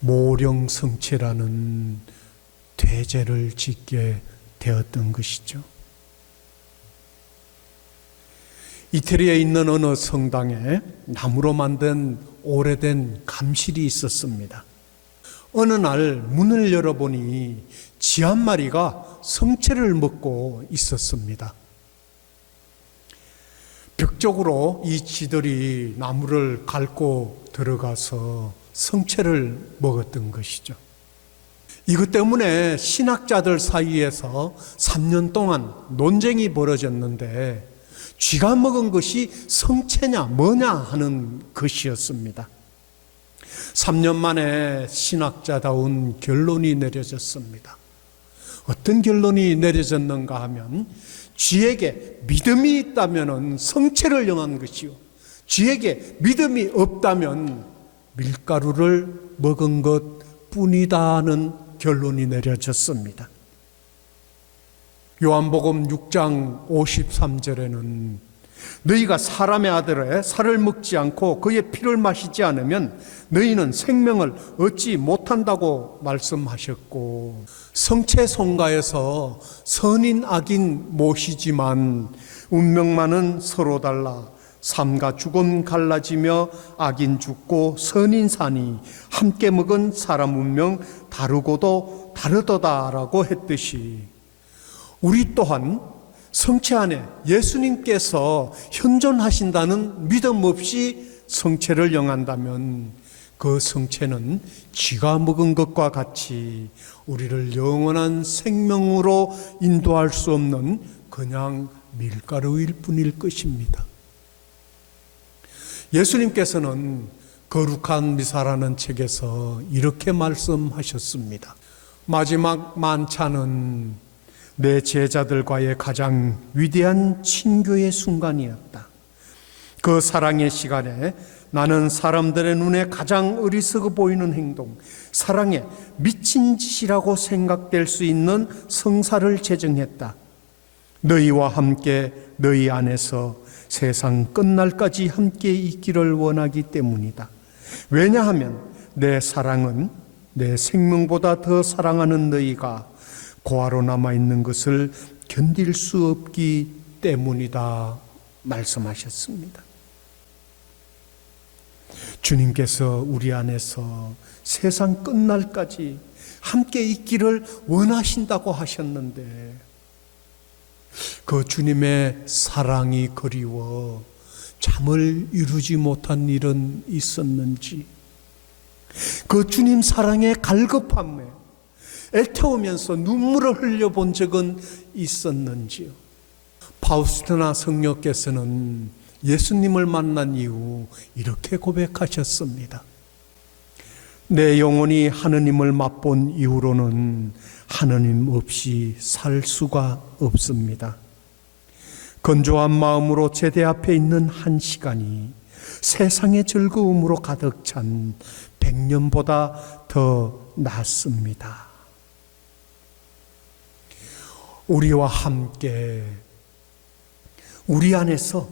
모령성체라는 대죄를 짓게 되었던 것이죠. 이태리에 있는 어느 성당에 나무로 만든 오래된 감실이 있었습니다. 어느 날 문을 열어보니 쥐 한 마리가 성체를 먹고 있었습니다. 벽 쪽으로 이 쥐들이 나무를 갉고 들어가서 성체를 먹었던 것이죠. 이것 때문에 신학자들 사이에서 3년 동안 논쟁이 벌어졌는데 쥐가 먹은 것이 성체냐 뭐냐 하는 것이었습니다. 3년 만에 신학자다운 결론이 내려졌습니다. 어떤 결론이 내려졌는가 하면 쥐에게 믿음이 있다면 성체를 영한 것이요, 쥐에게 믿음이 없다면 밀가루를 먹은 것 뿐이다는 결론이 내려졌습니다. 요한복음 6장 53절에는 너희가 사람의 아들의 살을 먹지 않고 그의 피를 마시지 않으면 너희는 생명을 얻지 못한다고 말씀하셨고, 성체 송가에서 선인 악인 모시지만 운명만은 서로 달라 삶과 죽음 갈라지며 악인 죽고 선인 사니 함께 먹은 사람 운명 다르고도 다르도다라고 했듯이, 우리 또한 성체 안에 예수님께서 현존하신다는 믿음 없이 성체를 영한다면 그 성체는 쥐가 먹은 것과 같이 우리를 영원한 생명으로 인도할 수 없는 그냥 밀가루일 뿐일 것입니다. 예수님께서는 거룩한 미사라는 책에서 이렇게 말씀하셨습니다. 마지막 만찬은 내 제자들과의 가장 위대한 친교의 순간이었다. 그 사랑의 시간에 나는 사람들의 눈에 가장 어리석어 보이는 행동, 사랑에 미친 짓이라고 생각될 수 있는 성사를 제정했다. 너희와 함께 너희 안에서 세상 끝날까지 함께 있기를 원하기 때문이다. 왜냐하면 내 사랑은 내 생명보다 더 사랑하는 너희가 고아로 남아있는 것을 견딜 수 없기 때문이다 말씀하셨습니다. 주님께서 우리 안에서 세상 끝날까지 함께 있기를 원하신다고 하셨는데 그 주님의 사랑이 그리워 잠을 이루지 못한 일은 있었는지, 그 주님 사랑의 갈급함에 애태우면서 눈물을 흘려본 적은 있었는지요. 파우스티나 성녀께서는 예수님을 만난 이후 이렇게 고백하셨습니다. 내 영혼이 하느님을 맛본 이후로는 하느님 없이 살 수가 없습니다. 건조한 마음으로 제대 앞에 있는 한 시간이 세상의 즐거움으로 가득 찬 100년보다 더 낫습니다. 우리와 함께 우리 안에서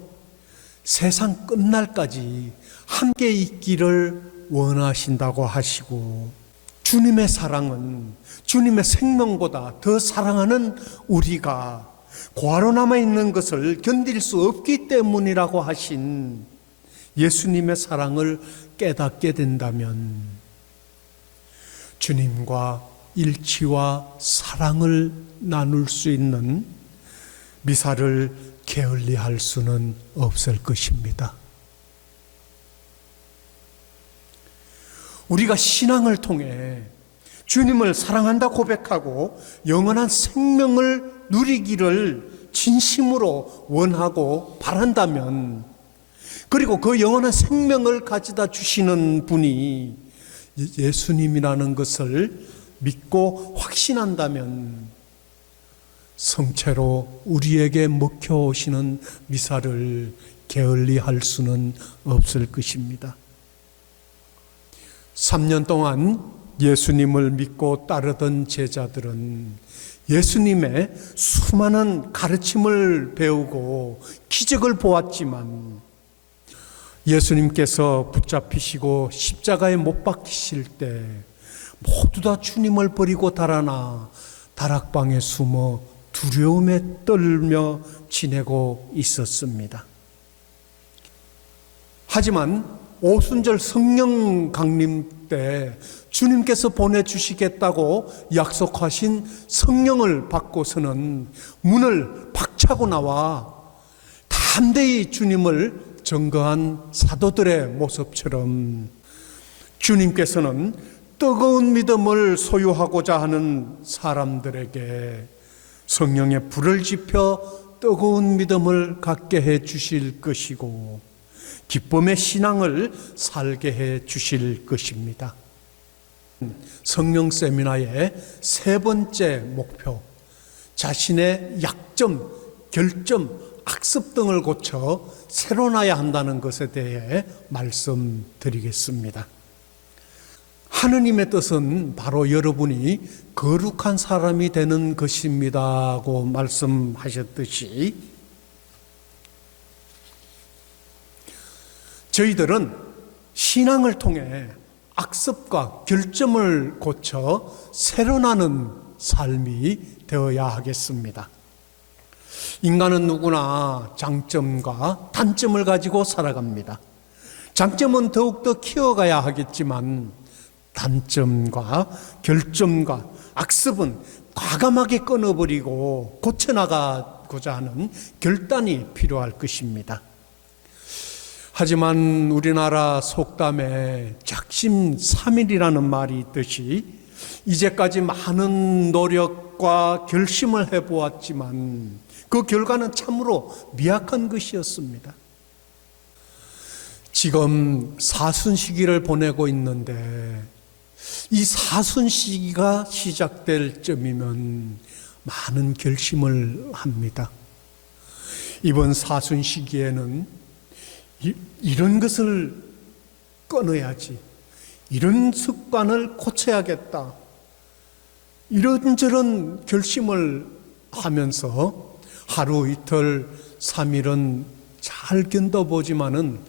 세상 끝날까지 함께 있기를 원하신다고 하시고, 주님의 사랑은 주님의 생명보다 더 사랑하는 우리가 고아로 남아있는 것을 견딜 수 없기 때문이라고 하신 예수님의 사랑을 깨닫게 된다면 주님과 일치와 사랑을 나눌 수 있는 미사를 게을리할 수는 없을 것입니다. 우리가 신앙을 통해 주님을 사랑한다 고백하고 영원한 생명을 누리기를 진심으로 원하고 바란다면, 그리고 그 영원한 생명을 가져다 주시는 분이 예수님이라는 것을 믿고 확신한다면 성체로 우리에게 먹혀오시는 미사를 게을리할 수는 없을 것입니다. 3년 동안 예수님을 믿고 따르던 제자들은 예수님의 수많은 가르침을 배우고 기적을 보았지만, 예수님께서 붙잡히시고 십자가에 못 박히실 때 모두 다 주님을 버리고 달아나 다락방에 숨어 두려움에 떨며 지내고 있었습니다. 하지만 오순절 성령 강림 때 주님께서 보내주시겠다고 약속하신 성령을 받고서는 문을 박차고 나와 담대히 주님을 증거한 사도들의 모습처럼 주님께서는 뜨거운 믿음을 소유하고자 하는 사람들에게 성령의 불을 지펴 뜨거운 믿음을 갖게 해 주실 것이고, 기쁨의 신앙을 살게 해 주실 것입니다. 성령 세미나의 세 번째 목표, 자신의 약점, 결점, 악습 등을 고쳐 새로 나야 한다는 것에 대해 말씀드리겠습니다. 하느님의 뜻은 바로 여러분이 거룩한 사람이 되는 것입니다고 말씀하셨듯이, 저희들은 신앙을 통해 악습과 결점을 고쳐 새로 나는 삶이 되어야 하겠습니다. 인간은 누구나 장점과 단점을 가지고 살아갑니다. 장점은 더욱더 키워가야 하겠지만 단점과 결점과 악습은 과감하게 끊어버리고 고쳐나가고자 하는 결단이 필요할 것입니다. 하지만 우리나라 속담에 작심삼일이라는 말이 있듯이 이제까지 많은 노력과 결심을 해보았지만 그 결과는 참으로 미약한 것이었습니다. 지금 사순 시기를 보내고 있는데 이 사순 시기가 시작될 점이면 많은 결심을 합니다. 이번 사순 시기에는 이런 것을 끊어야지, 이런 습관을 고쳐야겠다, 이런저런 결심을 하면서 하루 이틀 3일은 잘 견뎌보지만은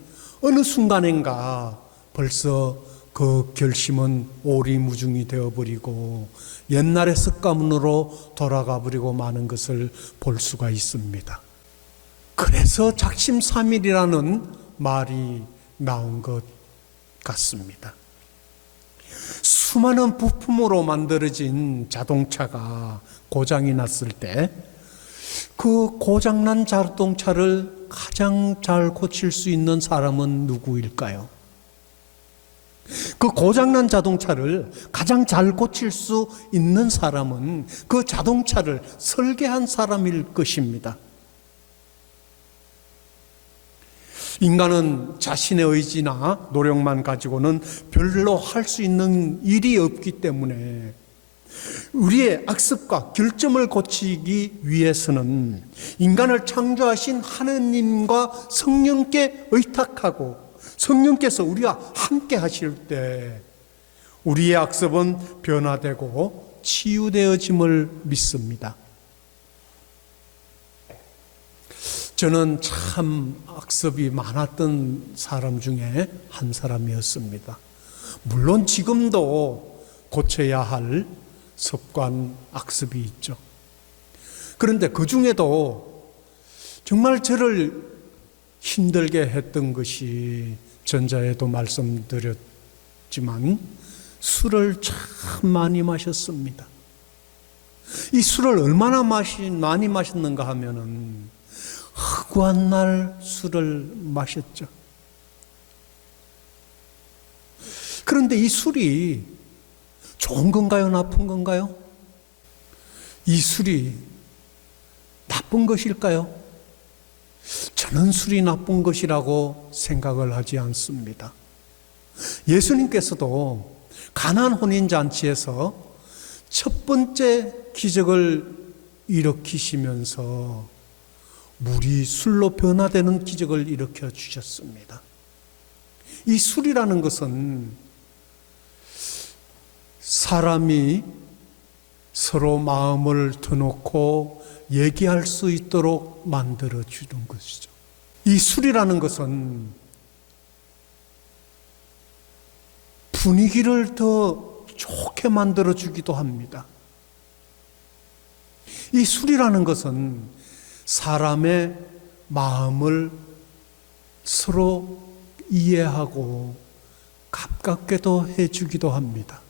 어느 순간인가 벌써 그 결심은 오리무중이 되어버리고 옛날의 습관으로 돌아가 버리고 마는 것을 볼 수가 있습니다. 그래서 작심삼일이라는 말이 나온 것 같습니다. 수많은 부품으로 만들어진 자동차가 고장이 났을 때 그 고장난 자동차를 가장 잘 고칠 수 있는 사람은 누구일까요? 그 고장난 자동차를 가장 잘 고칠 수 있는 사람은 그 자동차를 설계한 사람일 것입니다. 인간은 자신의 의지나 노력만 가지고는 별로 할 수 있는 일이 없기 때문에 우리의 악습과 결점을 고치기 위해서는 인간을 창조하신 하느님과 성령께 의탁하고 성령께서 우리와 함께 하실 때 우리의 악습은 변화되고 치유되어짐을 믿습니다. 저는 참 악습이 많았던 사람 중에 한 사람이었습니다. 물론 지금도 고쳐야 할 습관, 악습이 있죠. 그런데 그 중에도 정말 저를 힘들게 했던 것이 전자에도 말씀드렸지만 술을 참 많이 마셨습니다. 이 술을 얼마나 많이 마셨는가 하면은 허구한 날 술을 마셨죠. 그런데 이 술이 좋은 건가요? 나쁜 건가요? 이 술이 나쁜 것일까요? 저는 술이 나쁜 것이라고 생각을 하지 않습니다. 예수님께서도 가나안 혼인잔치에서 첫 번째 기적을 일으키시면서 물이 술로 변화되는 기적을 일으켜 주셨습니다. 이 술이라는 것은 사람이 서로 마음을 터놓고 얘기할 수 있도록 만들어 주는 것이죠. 이 술이라는 것은 분위기를 더 좋게 만들어 주기도 합니다. 이 술이라는 것은 사람의 마음을 서로 이해하고 가깝게도 해주기도 합니다.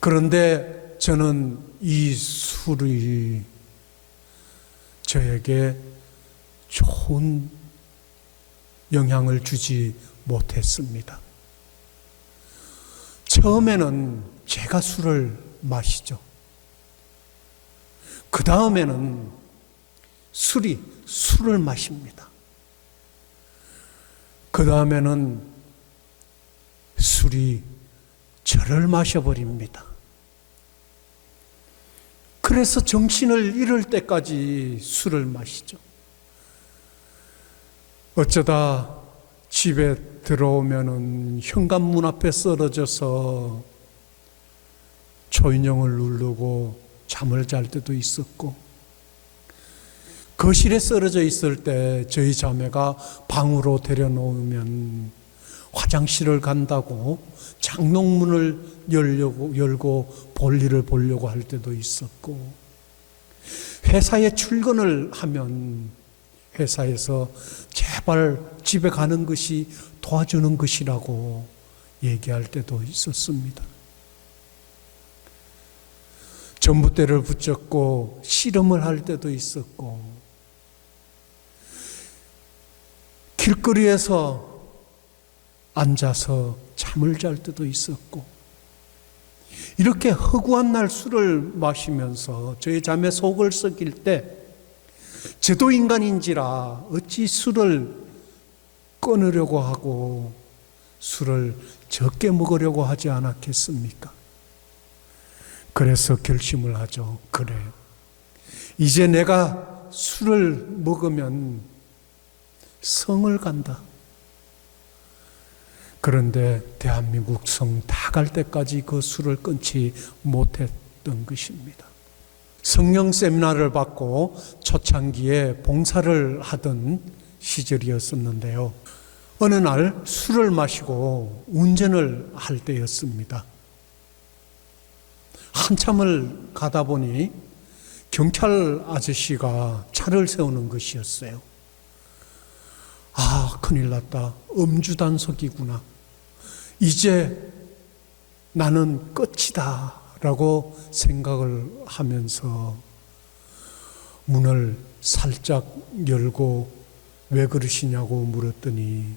그런데 저는 이 술이 저에게 좋은 영향을 주지 못했습니다. 처음에는 제가 술을 마시죠. 그 다음에는 술이 술을 마십니다. 그 다음에는 술이 저를 마셔버립니다. 그래서 정신을 잃을 때까지 술을 마시죠. 어쩌다 집에 들어오면은 현관문 앞에 쓰러져서 초인종을 누르고 잠을 잘 때도 있었고, 거실에 쓰러져 있을 때 저희 자매가 방으로 데려놓으면 화장실을 간다고 장롱문을 열고 볼일을 보려고 할 때도 있었고, 회사에 출근을 하면 회사에서 제발 집에 가는 것이 도와주는 것이라고 얘기할 때도 있었습니다. 전봇대를 붙잡고 씨름을 할 때도 있었고, 길거리에서 앉아서 잠을 잘 때도 있었고, 이렇게 허구한 날 술을 마시면서 저희 자매 속을 썩일 때 저도 인간인지라 어찌 술을 끊으려고 하고 술을 적게 먹으려고 하지 않았겠습니까? 그래서 결심을 하죠. 그래, 이제 내가 술을 먹으면 성을 간다. 그런데 대한민국 성 다 갈 때까지 그 술을 끊지 못했던 것입니다. 성령 세미나를 받고 초창기에 봉사를 하던 시절이었었는데요. 어느 날 술을 마시고 운전을 할 때였습니다. 한참을 가다 보니 경찰 아저씨가 차를 세우는 것이었어요. 아, 큰일 났다. 음주 단속이구나. 이제 나는 끝이다 라고 생각을 하면서 문을 살짝 열고 왜 그러시냐고 물었더니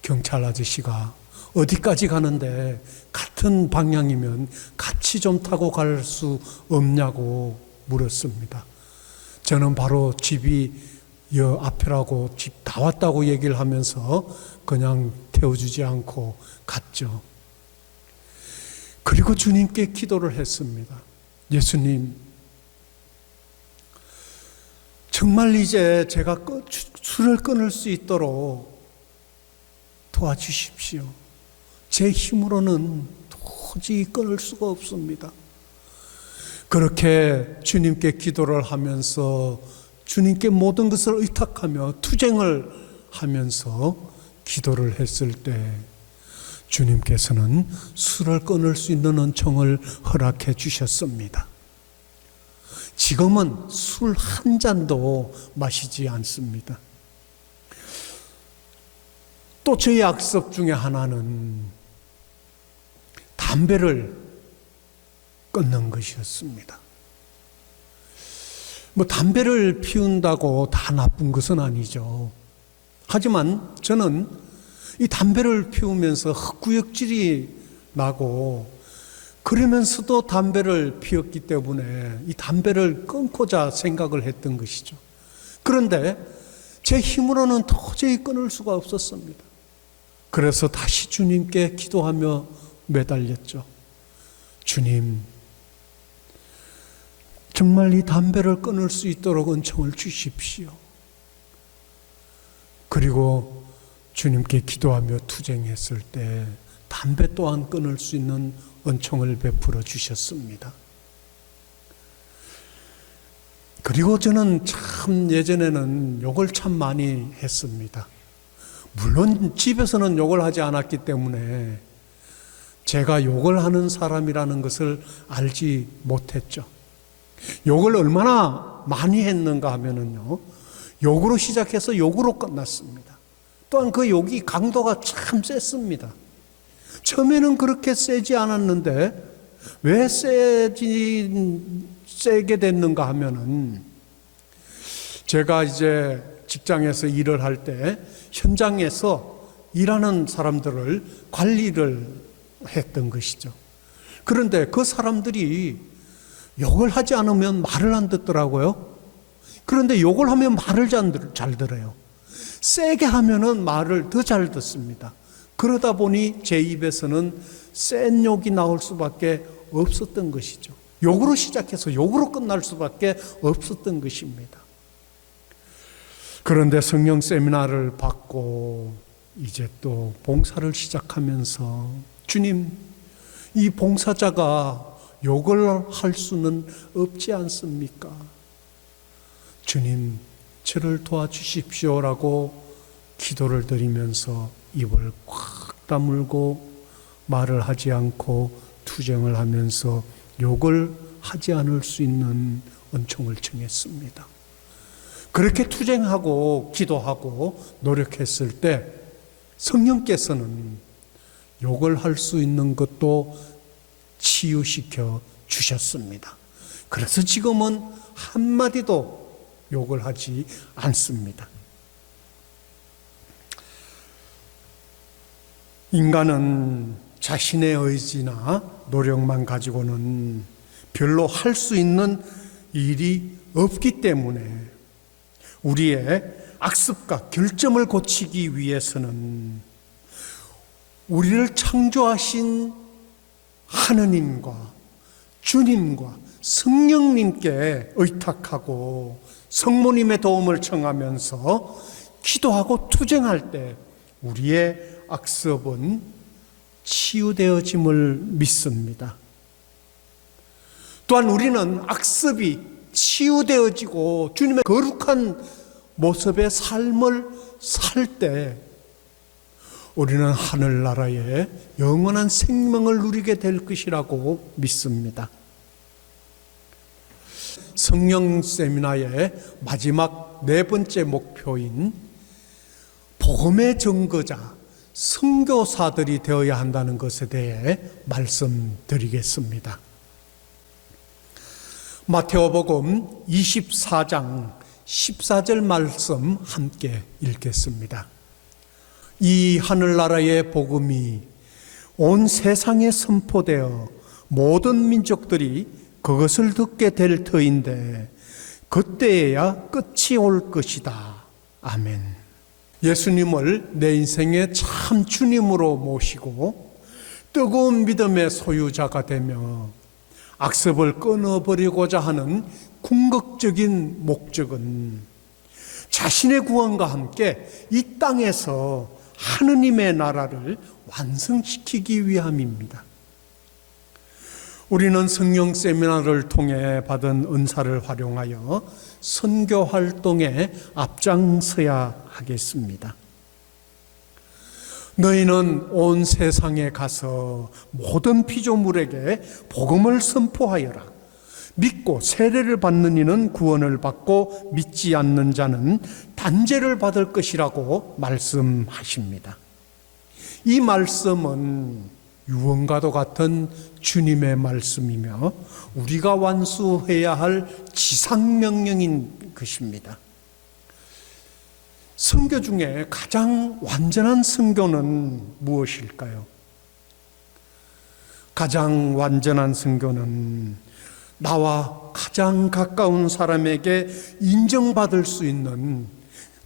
경찰 아저씨가 어디까지 가는데 같은 방향이면 같이 좀 타고 갈 수 없냐고 물었습니다. 저는 바로 집이 여 앞이라고 집 다 왔다고 얘기를 하면서 그냥 태워주지 않고 갔죠. 그리고 주님께 기도를 했습니다. 예수님, 정말 이제 제가 술을 끊을 수 있도록 도와주십시오. 제 힘으로는 도저히 끊을 수가 없습니다. 그렇게 주님께 기도를 하면서 주님께 모든 것을 의탁하며 투쟁을 하면서 기도를 했을 때 주님께서는 술을 끊을 수 있는 은총을 허락해 주셨습니다. 지금은 술 한 잔도 마시지 않습니다. 또 저의 약속 중에 하나는 담배를 끊는 것이었습니다. 담배를 피운다고 다 나쁜 것은 아니죠. 하지만 저는 이 담배를 피우면서 헛구역질이 나고 그러면서도 담배를 피웠기 때문에 이 담배를 끊고자 생각을 했던 것이죠. 그런데 제 힘으로는 도저히 끊을 수가 없었습니다. 그래서 다시 주님께 기도하며 매달렸죠. 주님, 정말 이 담배를 끊을 수 있도록 은총을 주십시오. 그리고 주님께 기도하며 투쟁했을 때 담배 또한 끊을 수 있는 은총을 베풀어 주셨습니다. 그리고 저는 참 예전에는 욕을 참 많이 했습니다. 물론 집에서는 욕을 하지 않았기 때문에 제가 욕을 하는 사람이라는 것을 알지 못했죠. 욕을 얼마나 많이 했는가 하면은요, 욕으로 시작해서 욕으로 끝났습니다. 또한 그 욕이 강도가 참 셌습니다. 처음에는 그렇게 세지 않았는데 왜 세게 됐는가 하면은 제가 이제 직장에서 일을 할 때 현장에서 일하는 사람들을 관리를 했던 것이죠. 그런데 그 사람들이 욕을 하지 않으면 말을 안 듣더라고요. 그런데 욕을 하면 말을 잘 들어요. 세게 하면은 말을 더 잘 듣습니다. 그러다 보니 제 입에서는 센 욕이 나올 수밖에 없었던 것이죠. 욕으로 시작해서 욕으로 끝날 수밖에 없었던 것입니다. 그런데 성령 세미나를 받고 이제 또 봉사를 시작하면서 주님, 이 봉사자가 욕을 할 수는 없지 않습니까? 주님, 저를 도와주십시오라고 기도를 드리면서 입을 꽉 다물고 말을 하지 않고 투쟁을 하면서 욕을 하지 않을 수 있는 은총을 청했습니다. 그렇게 투쟁하고 기도하고 노력했을 때 성령께서는 욕을 할 수 있는 것도 치유시켜 주셨습니다. 그래서 지금은 한마디도 욕을 하지 않습니다. 인간은 자신의 의지나 노력만 가지고는 별로 할 수 있는 일이 없기 때문에 우리의 악습과 결점을 고치기 위해서는 우리를 창조하신 하느님과 주님과 성령님께 의탁하고 성모님의 도움을 청하면서 기도하고 투쟁할 때 우리의 악습은 치유되어짐을 믿습니다. 또한 우리는 악습이 치유되어지고 주님의 거룩한 모습의 삶을 살 때 우리는 하늘나라의 영원한 생명을 누리게 될 것이라고 믿습니다. 성령 세미나의 마지막 네 번째 목표인 복음의 증거자, 선교사들이 되어야 한다는 것에 대해 말씀드리겠습니다. 마태오복음 24장 14절 말씀 함께 읽겠습니다. 이 하늘나라의 복음이 온 세상에 선포되어 모든 민족들이 그것을 듣게 될 터인데 그때에야 끝이 올 것이다. 아멘. 예수님을 내 인생의 참 주님으로 모시고 뜨거운 믿음의 소유자가 되며 악습을 끊어버리고자 하는 궁극적인 목적은 자신의 구원과 함께 이 땅에서 하느님의 나라를 완성시키기 위함입니다. 우리는 성령 세미나를 통해 받은 은사를 활용하여 선교 활동에 앞장서야 하겠습니다. 너희는 온 세상에 가서 모든 피조물에게 복음을 선포하여라. 믿고 세례를 받는 이는 구원을 받고 믿지 않는 자는 단죄를 받을 것이라고 말씀하십니다. 이 말씀은 유언과도 같은 주님의 말씀이며 우리가 완수해야 할 지상명령인 것입니다. 선교 중에 가장 완전한 선교는 무엇일까요? 가장 완전한 선교는 나와 가장 가까운 사람에게 인정받을 수 있는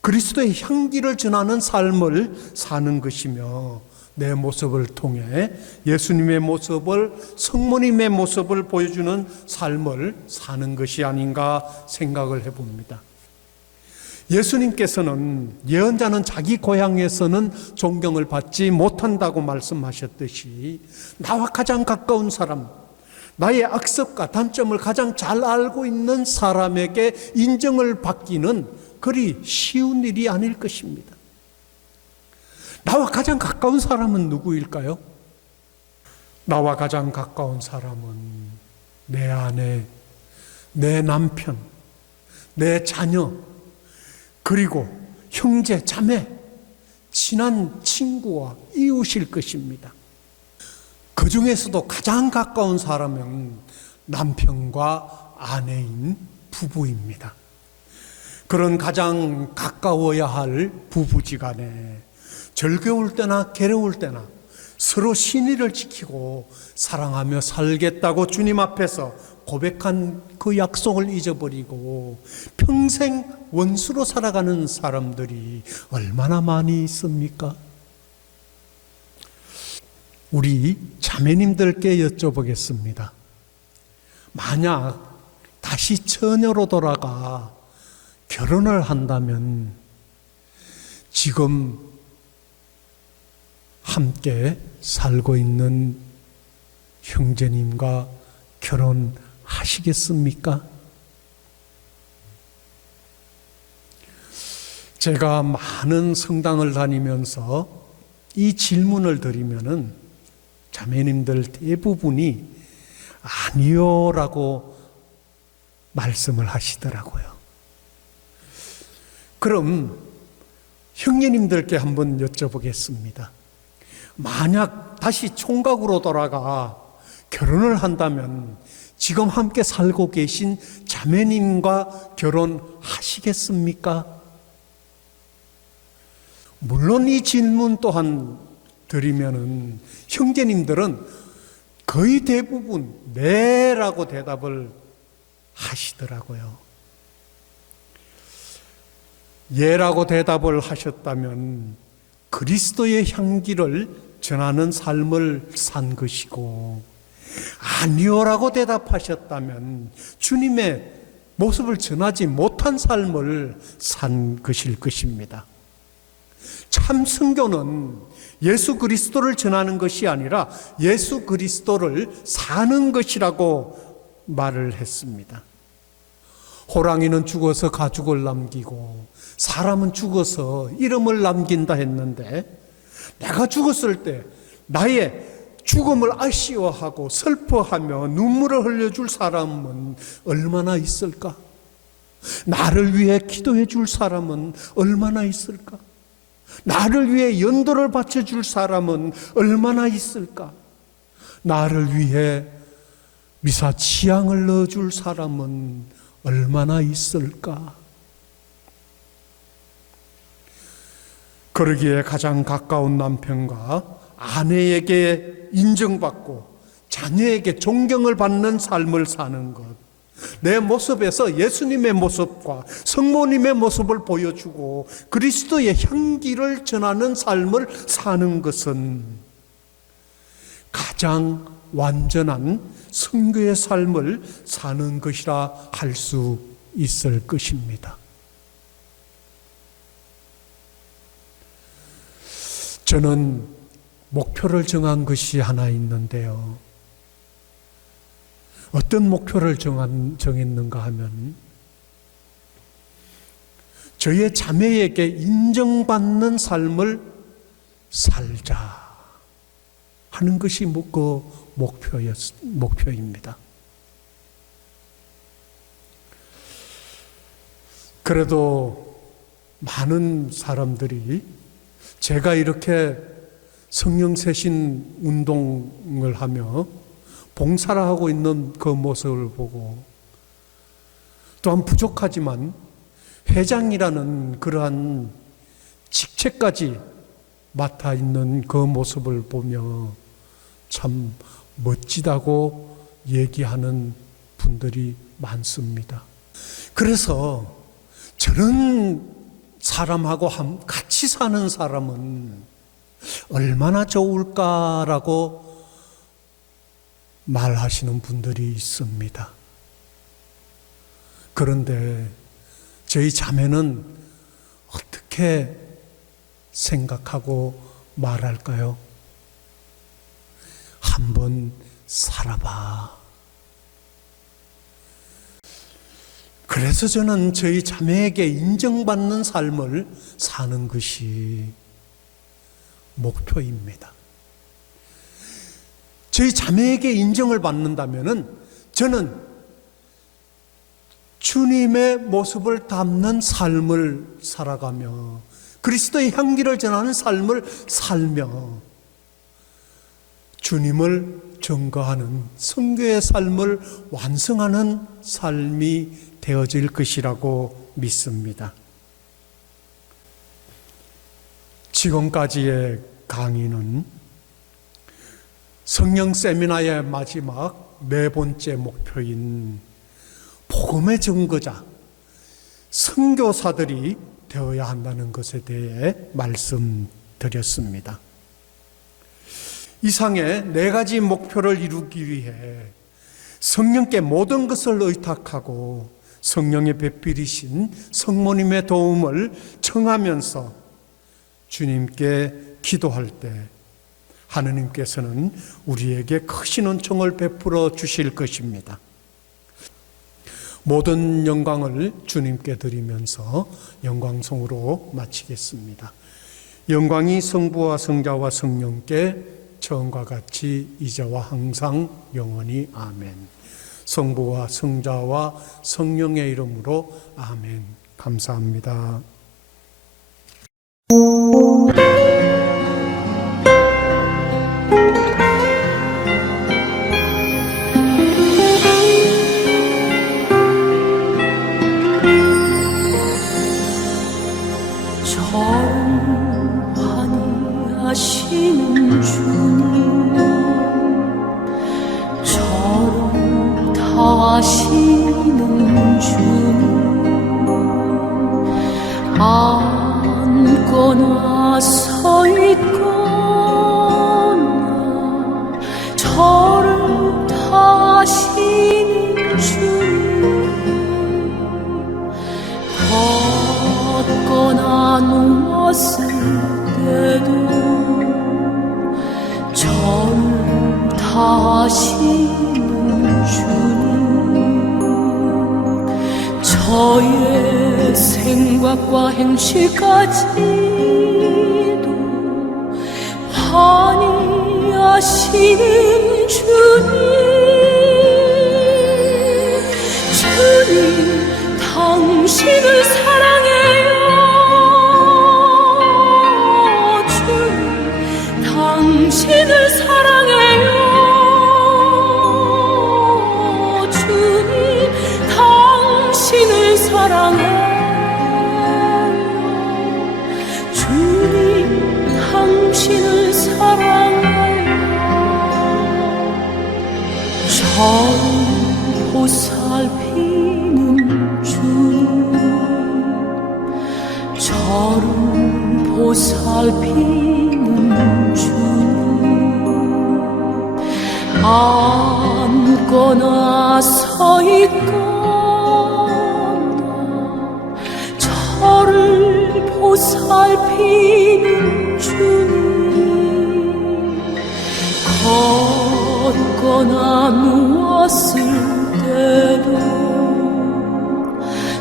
그리스도의 향기를 전하는 삶을 사는 것이며, 내 모습을 통해 예수님의 모습을, 성모님의 모습을 보여주는 삶을 사는 것이 아닌가 생각을 해봅니다. 예수님께서는 예언자는 자기 고향에서는 존경을 받지 못한다고 말씀하셨듯이, 나와 가장 가까운 사람, 나의 악습과 단점을 가장 잘 알고 있는 사람에게 인정을 받기는 그리 쉬운 일이 아닐 것입니다. 나와 가장 가까운 사람은 누구일까요? 나와 가장 가까운 사람은 내 아내, 내 남편, 내 자녀, 그리고 형제, 자매, 친한 친구와 이웃일 것입니다. 그 중에서도 가장 가까운 사람은 남편과 아내인 부부입니다. 그런 가장 가까워야 할 부부지간에 즐거울 때나 괴로울 때나 서로 신의를 지키고 사랑하며 살겠다고 주님 앞에서 고백한 그 약속을 잊어버리고 평생 원수로 살아가는 사람들이 얼마나 많이 있습니까? 우리 자매님들께 여쭤보겠습니다. 만약 다시 처녀로 돌아가 결혼을 한다면 지금 함께 살고 있는 형제님과 결혼하시겠습니까? 제가 많은 성당을 다니면서 이 질문을 드리면은 자매님들 대부분이 아니요라고 말씀을 하시더라고요. 그럼 형제님들께 한번 여쭤보겠습니다. 만약 다시 총각으로 돌아가 결혼을 한다면 지금 함께 살고 계신 자매님과 결혼하시겠습니까? 물론 이 질문 또한 드리면은 형제님들은 거의 대부분 네라고 대답을 하시더라고요. 예라고 대답을 하셨다면 그리스도의 향기를 전하는 삶을 산 것이고, 아니요라고 대답하셨다면 주님의 모습을 전하지 못한 삶을 산 것일 것입니다. 참 선교는 예수 그리스도를 전하는 것이 아니라 예수 그리스도를 사는 것이라고 말을 했습니다. 호랑이는 죽어서 가죽을 남기고 사람은 죽어서 이름을 남긴다 했는데, 내가 죽었을 때 나의 죽음을 아쉬워하고 슬퍼하며 눈물을 흘려줄 사람은 얼마나 있을까? 나를 위해 기도해 줄 사람은 얼마나 있을까? 나를 위해 연도를 바쳐줄 사람은 얼마나 있을까? 나를 위해 미사 치향을 넣어줄 사람은 얼마나 있을까? 그러기에 가장 가까운 남편과 아내에게 인정받고 자녀에게 존경을 받는 삶을 사는 것, 내 모습에서 예수님의 모습과 성모님의 모습을 보여주고 그리스도의 향기를 전하는 삶을 사는 것은 가장 완전한 선교의 삶을 사는 것이라 할 수 있을 것입니다. 저는 목표를 정한 것이 하나 있는데요. 어떤 목표를 정했는가 하면 저의 자매에게 인정받는 삶을 살자 하는 것이 그 목표입니다. 그래도 많은 사람들이 제가 이렇게 성령세신 운동을 하며 봉사를 하고 있는 그 모습을 보고 또한 부족하지만 회장이라는 그러한 직책까지 맡아 있는 그 모습을 보며 참 멋지다고 얘기하는 분들이 많습니다. 그래서 저런 사람하고 같이 사는 사람은 얼마나 좋을까라고 말하시는 분들이 있습니다. 그런데 저희 자매는 어떻게 생각하고 말할까요? 한번 살아봐. 그래서 저는 저희 자매에게 인정받는 삶을 사는 것이 목표입니다. 저희 자매에게 인정을 받는다면 저는 주님의 모습을 담는 삶을 살아가며 그리스도의 향기를 전하는 삶을 살며 주님을 증거하는 선교의 삶을 완성하는 삶이 되어질 것이라고 믿습니다. 지금까지의 강의는 성령 세미나의 마지막 4번째 목표인 복음의 증거자, 선교사들이 되어야 한다는 것에 대해 말씀드렸습니다. 이상의 4가지 목표를 이루기 위해 성령께 모든 것을 의탁하고 성령의 배필이신 성모님의 도움을 청하면서 주님께 기도할 때 하느님께서는 우리에게 크신 은총을 베풀어 주실 것입니다. 모든 영광을 주님께 드리면서 영광송으로 마치겠습니다. 영광이 성부와 성자와 성령께 처음과 같이 이제와 항상 영원히 아멘. 성부와 성자와 성령의 이름으로 아멘. 감사합니다. 하시는 주님 저를 다하시는 주님 앉거나 서있거나 저를 다하시는 주님 걷거나 누웠을 때도 저를 다하시는 주님 저의 생각과 행실까지도 환히 하시는 주님 주님 당신을 사랑해요 당신을 사랑해요 주님 당신을 사랑해요 주님 당신을 사랑해요 저를 보살피는 주님 저를 보살피는 주님 앉거나 서있거나 저를 보살피는 주님 떠나 누웠을 때도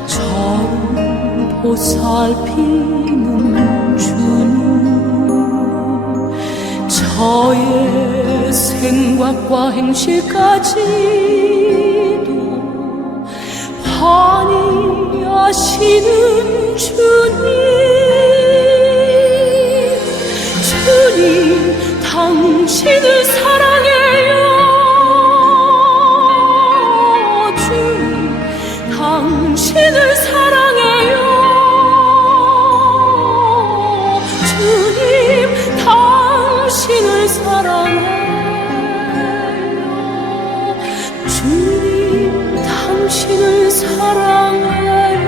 저를 보살피는 주님, 저의 생각과 행실까지도 환히 아시는 주님, 당신을 사랑해요. 주님, 당신을 사랑해요. 주님, 당신을 사랑해요. 주님, 당신을 사랑해요.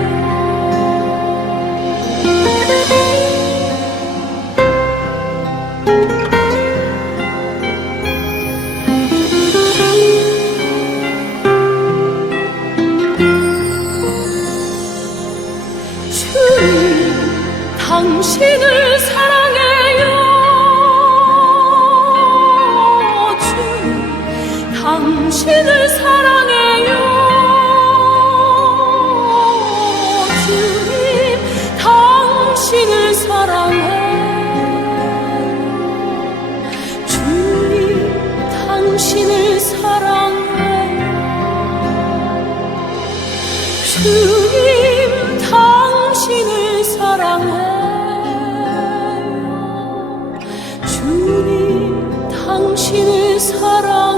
주님, 당신을 사랑해요. 주님, 당신을 사랑해요. 주님, 당신을 사랑해요. 주님, 당신을 사랑해요. 주님, 당신을 사랑해요. 주님, 당신을 사랑해요.